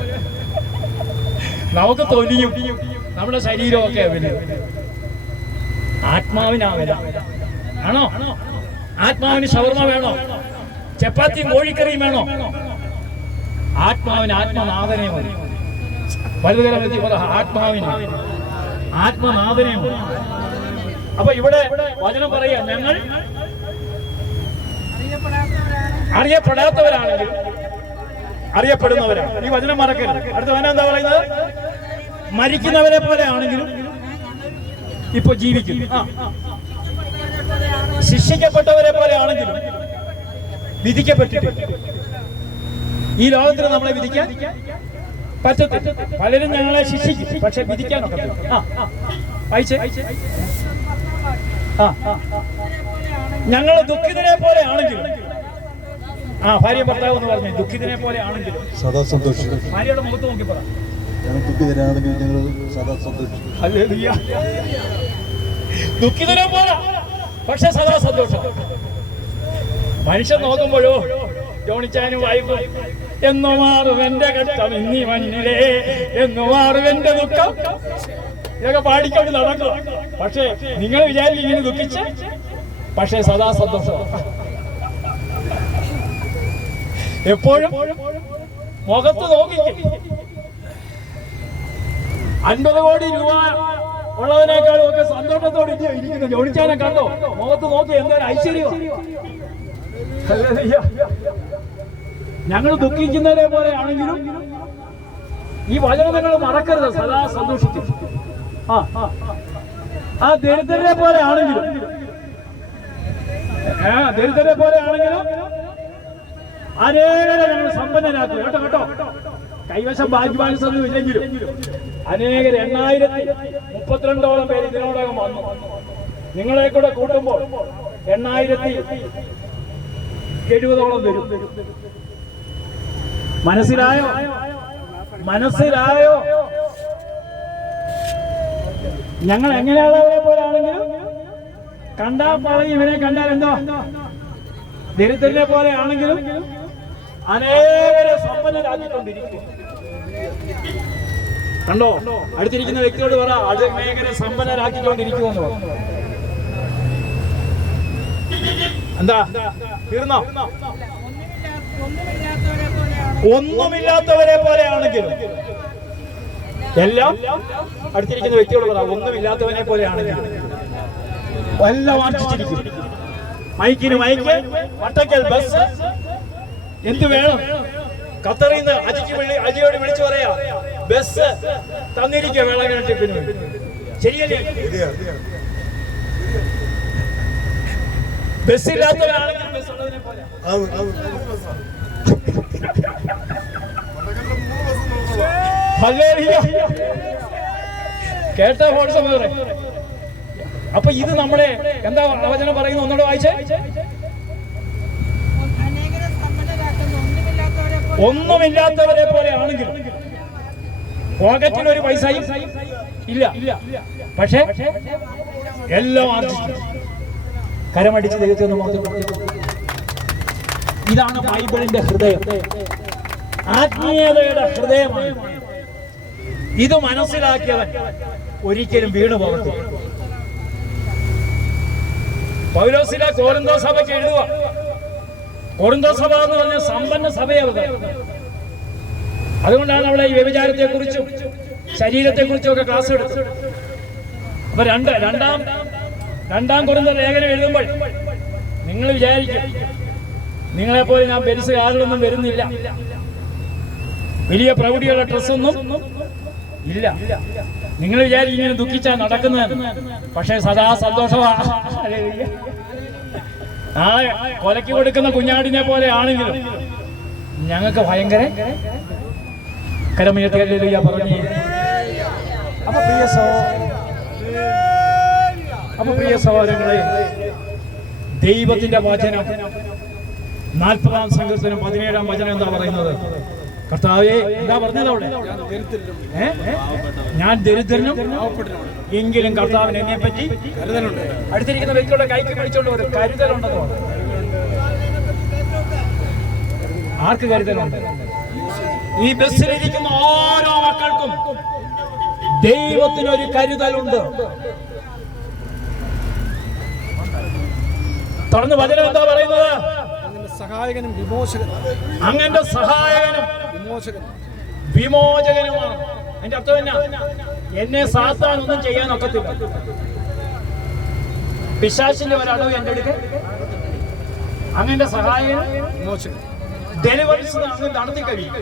നമുക്ക് തൊലിയും നമ്മുടെ ശരീരവും ഒക്കെ വരും. ആത്മാവിനാവില്ല. ആണോ? ആത്മാവിന് ഷവർമ വേണോ? ചപ്പാത്തിയും കോഴിക്കറിയും വേണോ? ആത്മാവിന് ആത്മനാഥനെ മതി. വലുതരത്തി ആത്മനാഥനെ മതി. അപ്പൊ ഇവിടെ വചനം പറയാ, ഞങ്ങൾ അറിയപ്പെടാത്തവരാണെങ്കിലും അറിയപ്പെടുന്നവരാണ്. ഈ വചനം മറക്കരുത്. അടുത്ത വചനം എന്താ പറയുന്നത്? മരിക്കുന്നവരെ പോലെ ആണെങ്കിലും ഇപ്പൊ ജീവിക്കും. ശിക്ഷിക്കപ്പെട്ടവരെ പോലെ ആണെങ്കിലും വിധിക്കപ്പെട്ടിട്ടില്ല. ഈ ലോകത്തിൽ നമ്മളെ വിധിക്കാൻ പറ്റത്തില്ല. പലരും ഞങ്ങളെ ശിക്ഷിക്കും, പക്ഷെ വിധിക്കാനൊക്കെ ഞങ്ങൾ ദുഃഖിതരെ പോലെ ആണെങ്കിലും ഭാര്യ ഭർത്താവ് എന്ന് പറഞ്ഞു ദുഃഖിതനെ പോലെ ആണെങ്കിലും സദാ സന്തോഷിക്കും. ഭാര്യയുടെ മുഖത്ത് നോക്കി പറ, ദുഃഖിതരാണെങ്കിൽ ഞങ്ങൾ സദാ സന്തോഷിക്കും. ദുഃഖിതരെ പോലെ പക്ഷെ സദാ സന്തോഷം. മനുഷ്യൻ നോക്കുമ്പോഴോ ജോണിച്ചാനും വായിക്കും, എന്നു മാറും എന്റെ കഷ്ടം ഇന്നീ മണ്ണിലേ, എന്നു മാറും എന്റെ ദുഃഖം. ഇതൊക്കെ പാടിക്കൊണ്ട് നടക്കുക. പക്ഷേ നിങ്ങൾ വിചാരിക്കും ഇങ്ങനെ ദുഃഖിച്ച്, പക്ഷേ സദാ സന്തോഷം. എപ്പോഴും മുഖത്ത് നോക്കിക്കും. 50 കോടി രൂപ ഉള്ളതിനേക്കാളും ഒക്കെ സന്തോഷത്തോടെ ഇരിക്കുന്നു. ജോണിച്ചാനെ കണ്ടോ? മുഖത്ത് നോക്കി എന്തൊരു ഐശ്വര്യം. ഞങ്ങൾ ദുഃഖിക്കുന്നവരെ പോലെ ആണെങ്കിലും ഈ വചനം നിങ്ങൾ മറക്കരുത്, സദാ സന്തോഷിക്കും. ആ ദരിദ്രരെ പോലെ ആണെങ്കിലും ദരിദ്രരെ പോലെ ആണെങ്കിലും അനേകരെ ഞങ്ങൾ സമ്പന്നരാക്കും. കേട്ടോ കേട്ടോ, കൈവശം ഭാഗ്യവാൻസൊന്നും ഇല്ലെങ്കിലും അനേകർ 8032 പേര് ഇതിനോടകം വന്നു. നിങ്ങളെ കൂടെ കൂട്ടുമ്പോൾ 8070 വരും. മനസ്സിലായോ? മനസ്സിലായോ? ഞങ്ങൾ എങ്ങനെയുള്ളവരെ പോലെ ആണെങ്കിലും കണ്ടാൽ പറയും, ഇവനെ കണ്ടാൽ എന്തോ ദരിദ്രനെ പോലെ ആണെങ്കിലും അനേകരെ സമ്പന്നരാക്കിക്കൊണ്ടിരിക്കും. കണ്ടോ? അടുത്തിരിക്കുന്ന വ്യക്തിയോട് പറ, അനേകരെ സമ്പന്നരാക്കിക്കൊണ്ടിരിക്കുമെന്ന് പറ. എന്താ തീർന്നോ? ഒന്നുമില്ലാത്തവരെ പോലെ ആണെങ്കിലും എല്ലാം അടുത്തിരിക്കുന്ന വ്യക്തിയോട് പറ, ഒന്നുമില്ലാത്തവനെ പോലെ ആണെങ്കിലും എല്ലാം ആർജിച്ചിരിക്കും. മൈക്കിന് മൈക്ക്, വട്ടക്കൽ ബസ്, എന്ത് വേണം? ഖത്തറിൽ നിന്ന് അജിയോട് വിളിച്ചു പറയാ, ബസ് തന്നിരിക്കുക വേളാങ്കണ്ണി ട്രിപ്പിന്. ശരിയല്ലേ? ബസ്സില്ലാത്തവരാണെങ്കിൽ ബസ് ഉള്ളതിനെ പോലെ. കേട്ട ഹോട്ട്സപ്പ്. അപ്പൊ ഇത് നമ്മളെ എന്താ വചനം പറയുന്നു? ഒന്നുകൂടെ വായിച്ചേ. ഒന്നുമില്ലാത്തവരെ പോലെ ആണെങ്കിൽ പോക്കറ്റിൽ ഒരു പൈസയും ഇല്ല, പക്ഷേ എല്ലാം ആർജിച്ചു. കരമടിച്ച് ദൈവത്തെ ഒന്ന് മോഹത്തിൽ. ഇതാണ് ബൈബിളിന്റെ ഹൃദയം, ആത്മീയതയുടെ ഹൃദയമാണ്. ഇത് മനസ്സിലാക്കിയവൻ ഒരിക്കലും വീണു പോകത്തില്ല. പൗലോസിലെ കോരിന്തോ സഭയ്ക്ക് എഴുതുക. കോരിന്തോ സഭ എന്ന് പറഞ്ഞ സമ്പന്ന സഭയാവുക. അതുകൊണ്ടാണ് അവിടെ ഈ വ്യഭിചാരത്തെ കുറിച്ചും ശരീരത്തെ കുറിച്ചും ഒക്കെ ക്ലാസ് എടുത്തത്. അപ്പൊ രണ്ടാം കൊരിന്തോ ലേഖനം എഴുതുമ്പോൾ നിങ്ങൾ വിചാരിക്കും, നിങ്ങളെപ്പോലെ ഞാൻ പെരുസ് കാറിലൊന്നും വരുന്നില്ല, വലിയ പ്രൗഢിയുള്ള ഡ്രസ്സൊന്നും ഇല്ല. നിങ്ങൾ വിചാരിക്കും ഇങ്ങനെ ദുഃഖിച്ചാ നടക്കുന്നത്. പക്ഷേ സദാ സന്തോഷമാണ്. ആ കൊലയ്ക്ക് കൊടുക്കുന്ന കുഞ്ഞാടിനെ പോലെ ആണെങ്കിലും ഞങ്ങൾക്ക് ഭയങ്കര കരമുയർത്തിയ പറഞ്ഞു. അപ്പൊ പ്രിയ സഹോദരങ്ങളെ, ദൈവത്തിന്റെ വചനം 40-ാം സങ്കീർത്തനം 17-ാം വചനം എന്താ പറയുന്നത്? കർത്താവേ, എന്താ പറഞ്ഞത് അവിടെ? ഞാൻ ദരിദ്രനും എങ്കിലും കർത്താവിന് എന്നെ പറ്റി കരുതലുണ്ട്. അടുത്തിരിക്കുന്ന വ്യക്തിയുടെ കൈക്ക് പിടിച്ചോണ്ട് ഒരു കരുതലുണ്ടെന്ന് പറഞ്ഞു. ആർക്ക് കരുതലുണ്ട്? ഈ ബസ്സിലിരിക്കുന്ന ഓരോ മക്കൾക്കും ദൈവത്തിനൊരു കരുതലുണ്ട്. തുടർന്ന് വചനം എന്താ പറയുന്നത്? സഹായകനും വിമോചകനും. അങ്ങന്റെ സഹായകനും വിമോചകനുമാണ്. എന്റെ അർത്ഥം എന്നാ? എന്നെ സാത്താൻ ഒന്നും ചെയ്യാൻ ഒക്കത്തില്ല. പിശാചിന്റെ ഒരളവ് എന്റെ അടുത്ത് അങ്ങന്റെ സഹായകനും ഡെലിവറൻസ് അങ്ങ് നടത്തി കഴിയും.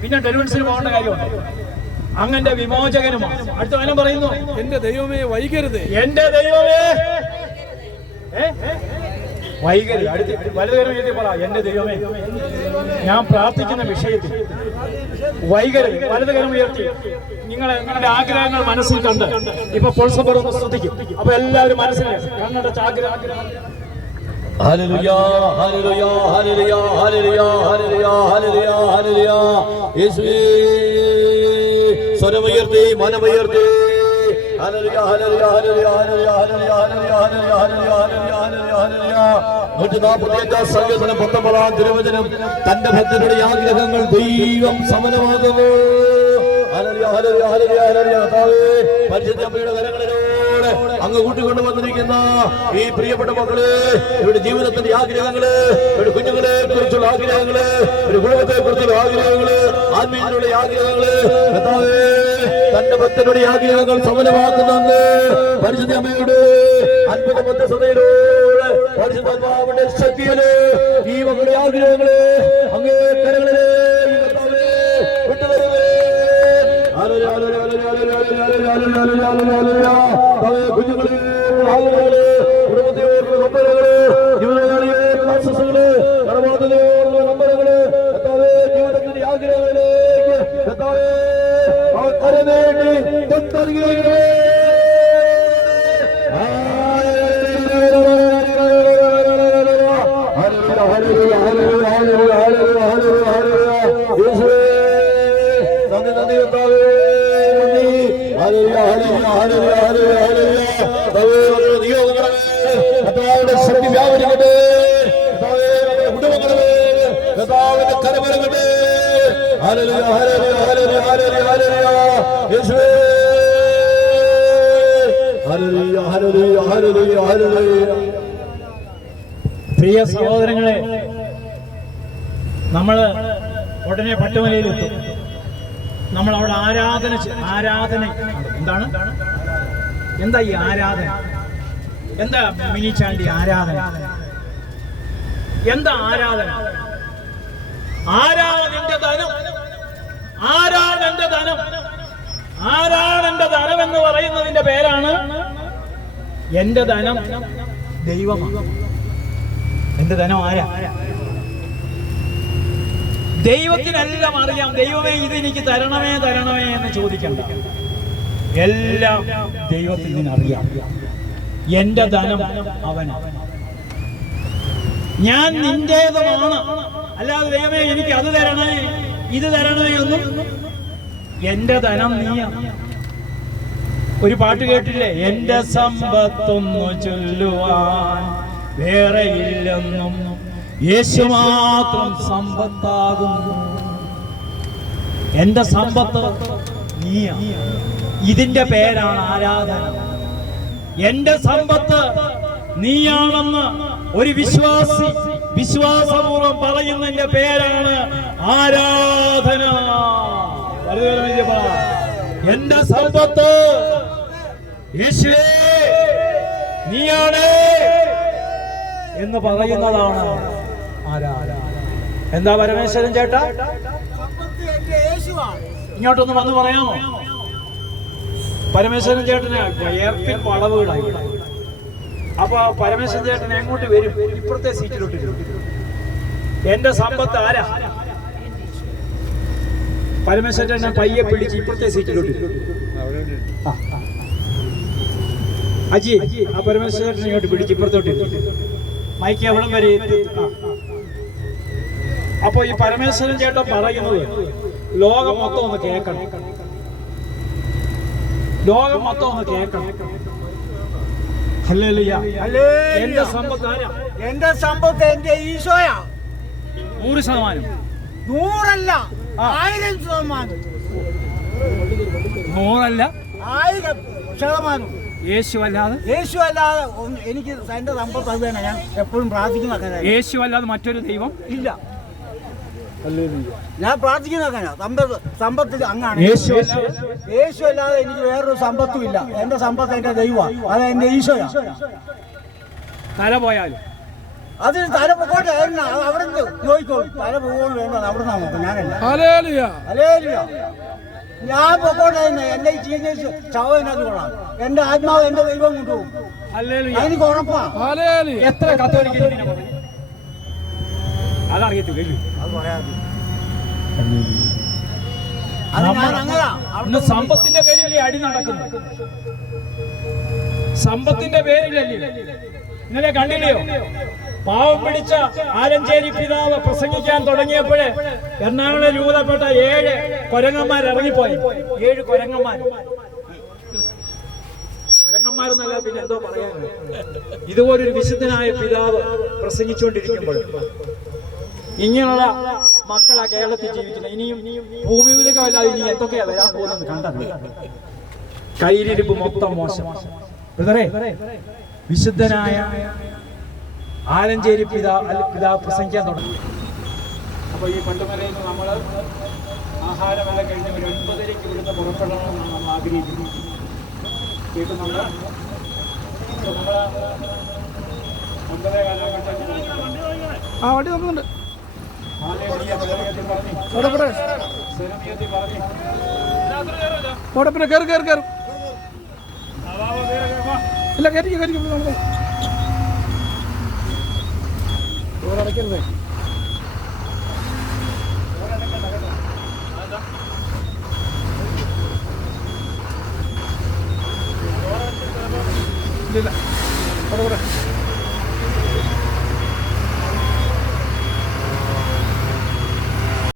പിന്നെ ഡെലിവറൻസിന് പോകേണ്ട കാര്യമുണ്ട്. അങ്ങനെ വിമോചകനുമാണ്. അടുത്ത വചനം പറയുന്നു, എന്റെ ദൈവമേ വൈകരുത്. എന്റെ ദൈവമേ വൈകരുത്. അടുത്ത് വലതുകരം എഴുതി പറ, എന്റെ ദൈവമേ ഞാൻ പ്രാർത്ഥിക്കുന്ന വിഷയത്തിൽ വൈകരുത്. വലതുകരം ഉയർത്തി നിങ്ങളുടെ ആഗ്രഹങ്ങൾ മനസ്സിൽ കണ്ട് ഇപ്പൊ പൊൾസപ്പുറത്ത് ശ്രദ്ധിക്കും. അപ്പൊ എല്ലാവരും മനസ്സിൽ കണ്ണടച്ച ആഗ്രഹം hallelujah hallelujah hallelujah hallelujah hallelujah hallelujah hallelujah യേശുവേ സ്വരമുയർത്തി മനമുയർത്തി hallelujah hallelujah hallelujah hallelujah hallelujah hallelujah hallelujah hallelujah hallelujah hallelujah 148 സങ്കീർത്തനം 19 തിരുവചനം തന്റെ ഭക്തരുടെ ആഗ്രഹങ്ങൾ ദൈവം സമനമാകുന്നു. ഹല്ലേലൂയ ഹല്ലേലൂയ ഹല്ലേലൂയ ഹല്ലേലൂയ കർത്താവേ പരിശുദ്ധ അമ്മയുടെ കരങ്ങളിലൂടെ അങ്ങ് കൂട്ടിക്കൊണ്ടു വന്നിരിക്കുന്ന ഈ പ്രിയപ്പെട്ട മക്കളെ ഇവരുടെ ജീവിതത്തിന്റെ ആഗ്രഹങ്ങള്, ഇവരുടെ കുഞ്ഞുങ്ങളെ കുറിച്ചുള്ള ആഗ്രഹങ്ങള്, ഒരു കുടുംബത്തെ കുറിച്ചുള്ള ആഗ്രഹങ്ങള്, ആത്മീയത്തിലുള്ള ആഗ്രഹങ്ങള് കർത്താവേ തന്റെ ഭക്തരുടെ ആഗ്രഹങ്ങൾ സമനമാക്കുന്നെന്ന് പരിശുദ്ധ അമ്മയുടെ അത്ഭുത മധ്യസ്ഥതയിലൂടെ പരിശുദ്ധാത്മാവിന്റെ ശക്തിയില് ഈ മക്കളുടെ ആഗ്രഹങ്ങള് അങ്ങേ കരങ്ങളിലെ വിട്ടുതരുന്നേ. കുഞ്ഞുങ്ങളെ കുടുംബത്തെ നമ്പറുകള് ജീവിതകാലിയെ ആശംസകള് കടമാളത്തിലെ നമ്പറുകള് ജീവിതത്തിന്റെ ആഗ്രഹങ്ങളിലേക്ക് കരനേടി തൊട്ടറിയുകയാണ്. ശക്തി വ്യാപരിക്കട്ടെ. കുടുംബങ്ങളെ കർത്താവിന്റെ കരമരങ്ങട്ടെ. ഹല്ലേലൂയ ഹല്ലേലൂയ ഹല്ലേലൂയ ഹല്ലേലൂയ യേശുവേ ഹല്ലേലൂയ ഹല്ലേലൂയ ഹല്ലേലൂയ ഹല്ലേലൂയ. പ്രിയ സഹോദരങ്ങളെ, നമ്മള് ഉടനെ പട്ടുമലയിലെത്തും. നമ്മൾ അവിടെ ആരാധന എന്താണ്? എന്താ ഈ ആരാധന? എന്താ മിനി ചാണ്ടി ആരാധന? എന്താ ആരാധന? ആരാണെന്റെ ധനം, ആരാണെന്റെ ധനം, ആരാണെന്റെ ധനം എന്ന് പറയുന്നതിന്റെ പേരാണ് എന്റെ ധനം ദൈവമാണ്. എന്റെ ധനം ആരാ? ദൈവത്തിനെല്ലാം അറിയാം. ദൈവമേ ഇതെനിക്ക് തരണമേ തരണമേ എന്ന് ചോദിക്കണ്ട, എല്ലാം ദൈവത്തിന് അറിയാം. എന്റെ ധനം അവനാണ്. ഞാൻ നിന്റേതുമാണ്. അല്ലാതെ ദൈവമേ എനിക്ക് അത് തരണേ ഇത് തരണമേ ഒന്നും. എന്റെ ധനം നീയാണ്. ഒരു പാട്ട് കേട്ടില്ലേ? എന്റെ സമ്പത്തൊന്നു ചൊല്ലുവാൻ വേറെ ഇല്ലെന്നും യേശു മാത്രം സമ്പത്താകുന്നു. എന്റെ സമ്പത്ത് നീയാണ്. ഇതിന്റെ പേരാണ് ആരാധന. എന്റെ സമ്പത്ത് നീയാണെന്ന് ഒരു വിശ്വാസി വിശ്വാസപൂർവ്വം പറയുന്നതിന്റെ പേരാണ് ആരാധന. എന്റെ സമ്പത്ത് യേശുവേ നീയാണ് എന്ന് പറയുന്നതാണ് ആരാധന. എന്താ പരമേശ്വരൻ ചേട്ടാ? ഇങ്ങോട്ടൊന്ന് വന്ന് പറയാമോ? പരമേശ്വരൻ ചേട്ടന് എയർപിൻ വളവുകളായി. അപ്പൊ പരമേശ്വരൻ ചേട്ടൻ എങ്ങോട്ട് വരും? ഇപ്പുറത്തെ സീറ്റിലോട്ട് വരും. എന്റെ സമ്പത്ത് ആരാ? പരമേശ്വരൻ ചേട്ടനെ പയ്യെ പിടിച്ച് ഇപ്പുറത്തെ സീറ്റിലോട്ട് വരും. അജി ആ പരമേശ്വരൻ ചേട്ടനെ ഇങ്ങോട്ട് പിടിച്ച് ഇപ്പുറത്തോട്ട് വരും. മൈക്ക് എവിടം വരെ? അപ്പൊ ഈ പരമേശ്വരൻ ചേട്ടൻ പറയുന്നത് ലോകം മൊത്തം ഒന്ന് കേൾക്കണം. ലോകം മൊത്തം ഒന്ന് കേൾക്കണം. ഹല്ലേലൂയ. എന്റെ സമ്പത്ത് ആരാ? എന്റെ സമ്പത്ത് എന്റെ ഈശോയാ. 100%. 100 അല്ല, 1000%. 100 അല്ല, 1000%. യേശു അല്ലാതെ എനിക്ക് എന്റെ സമ്പത്ത് അത് തന്നെ. ഞാൻ എപ്പോഴും പ്രാർത്ഥിക്കുന്ന കാര്യമാണ്. യേശു അല്ലാതെ മറ്റൊരു ദൈവം ഇല്ല. ഞാൻ പ്രാർത്ഥിക്കുന്ന കാര്യമാണ്. സമ്പത്തിൽ അങ്ങാണ്. യേശു അല്ലാതെ എനിക്ക് വേറൊരു സമ്പത്തും ഇല്ല. എന്റെ സമ്പത്ത് എന്റെ ദൈവമാണ്. അത് എന്റെ ഈശോയാണ്. തല പോയാലും അതിന് തല പൊക്കോട്ടെ അവിടെ നിന്ന് ചോദിച്ചോളൂ. തല പോകുമെന്ന് വേണ്ടോ അവിടെ നിന്ന് നോക്കാം. ഞാനല്ല അല്ലേലിയ. ഞാൻ പൊക്കോട്ടെ തന്നെ. എന്റെ ഈ ചീനേഴ്സ് ചവനത് കൊള്ളാം. എന്റെ ആത്മാവ് എന്റെ ദൈവം കൊണ്ടുപോകും. എനിക്ക് ഉറപ്പാണ്. എത്ര കത്തോലിക്കൽ ഇങ്ങനെ പറയും? അതറിയത്തില്ല. അത് പറയാതെ അത് ഞാൻ അങ്ങനെ ഇന്ന് സമ്പത്തിന്റെ പേരിലേ അടി നടക്കുന്നു. സമ്പത്തിന്റെ പേരിലല്ലേ? ഇന്നലെ കണ്ടില്ലയോ? പാവം പിടിച്ച ആലഞ്ചേരി പിതാവ് പ്രസംഗിക്കാൻ തുടങ്ങിയപ്പോഴേ എറണാകുളം രൂപപ്പെട്ട 7 കൊരങ്ങന്മാർ ഇറങ്ങിപ്പോയി. 7 കൊരങ്ങന്മാരെന്നല്ല പിന്നെ എന്തോ പറയാനുള്ളത്. ഇതുപോലൊരു വിശുദ്ധനായ പിതാവ് പ്രസംഗിച്ചുകൊണ്ടിരിക്കുമ്പോൾ ഇങ്ങനെയുള്ള മക്കളാ കേരളത്തിൽ ജീവിക്കുന്നത്. ഇനിയും ഭൂമിയിലേക്കല്ലാതെ ഇനി എന്തൊക്കെയാ വരാൻ പോകുന്നത് കണ്ടറിയാം. കയ്യിലിരിപ്പ് മൊത്തം മോശം. ബ്രദറെ, വിശുദ്ധനായ ആലഞ്ചേരി പിതാവ് പ്രസംഗിക്കാൻ തുടങ്ങി. അപ്പോൾ ഈ പണ്ടുമലയിൽ നിന്ന് നമ്മൾ ആഹാരമെല്ലാം കഴിഞ്ഞ് ഒരു 9:30 ഇവിടുന്ന് പുറപ്പെടണമെന്നാണ് നമ്മൾ ആഗ്രഹിക്കുന്നത്. കേൾക്കുന്നുണ്ട്. നമ്മൾ 9:15 വണ്ടി നോക്കുന്നുണ്ട്. പിന്നെ കയറി ഇല്ല കയറ്റിക്കും അടയ്ക്കരുതേ. ഇല്ല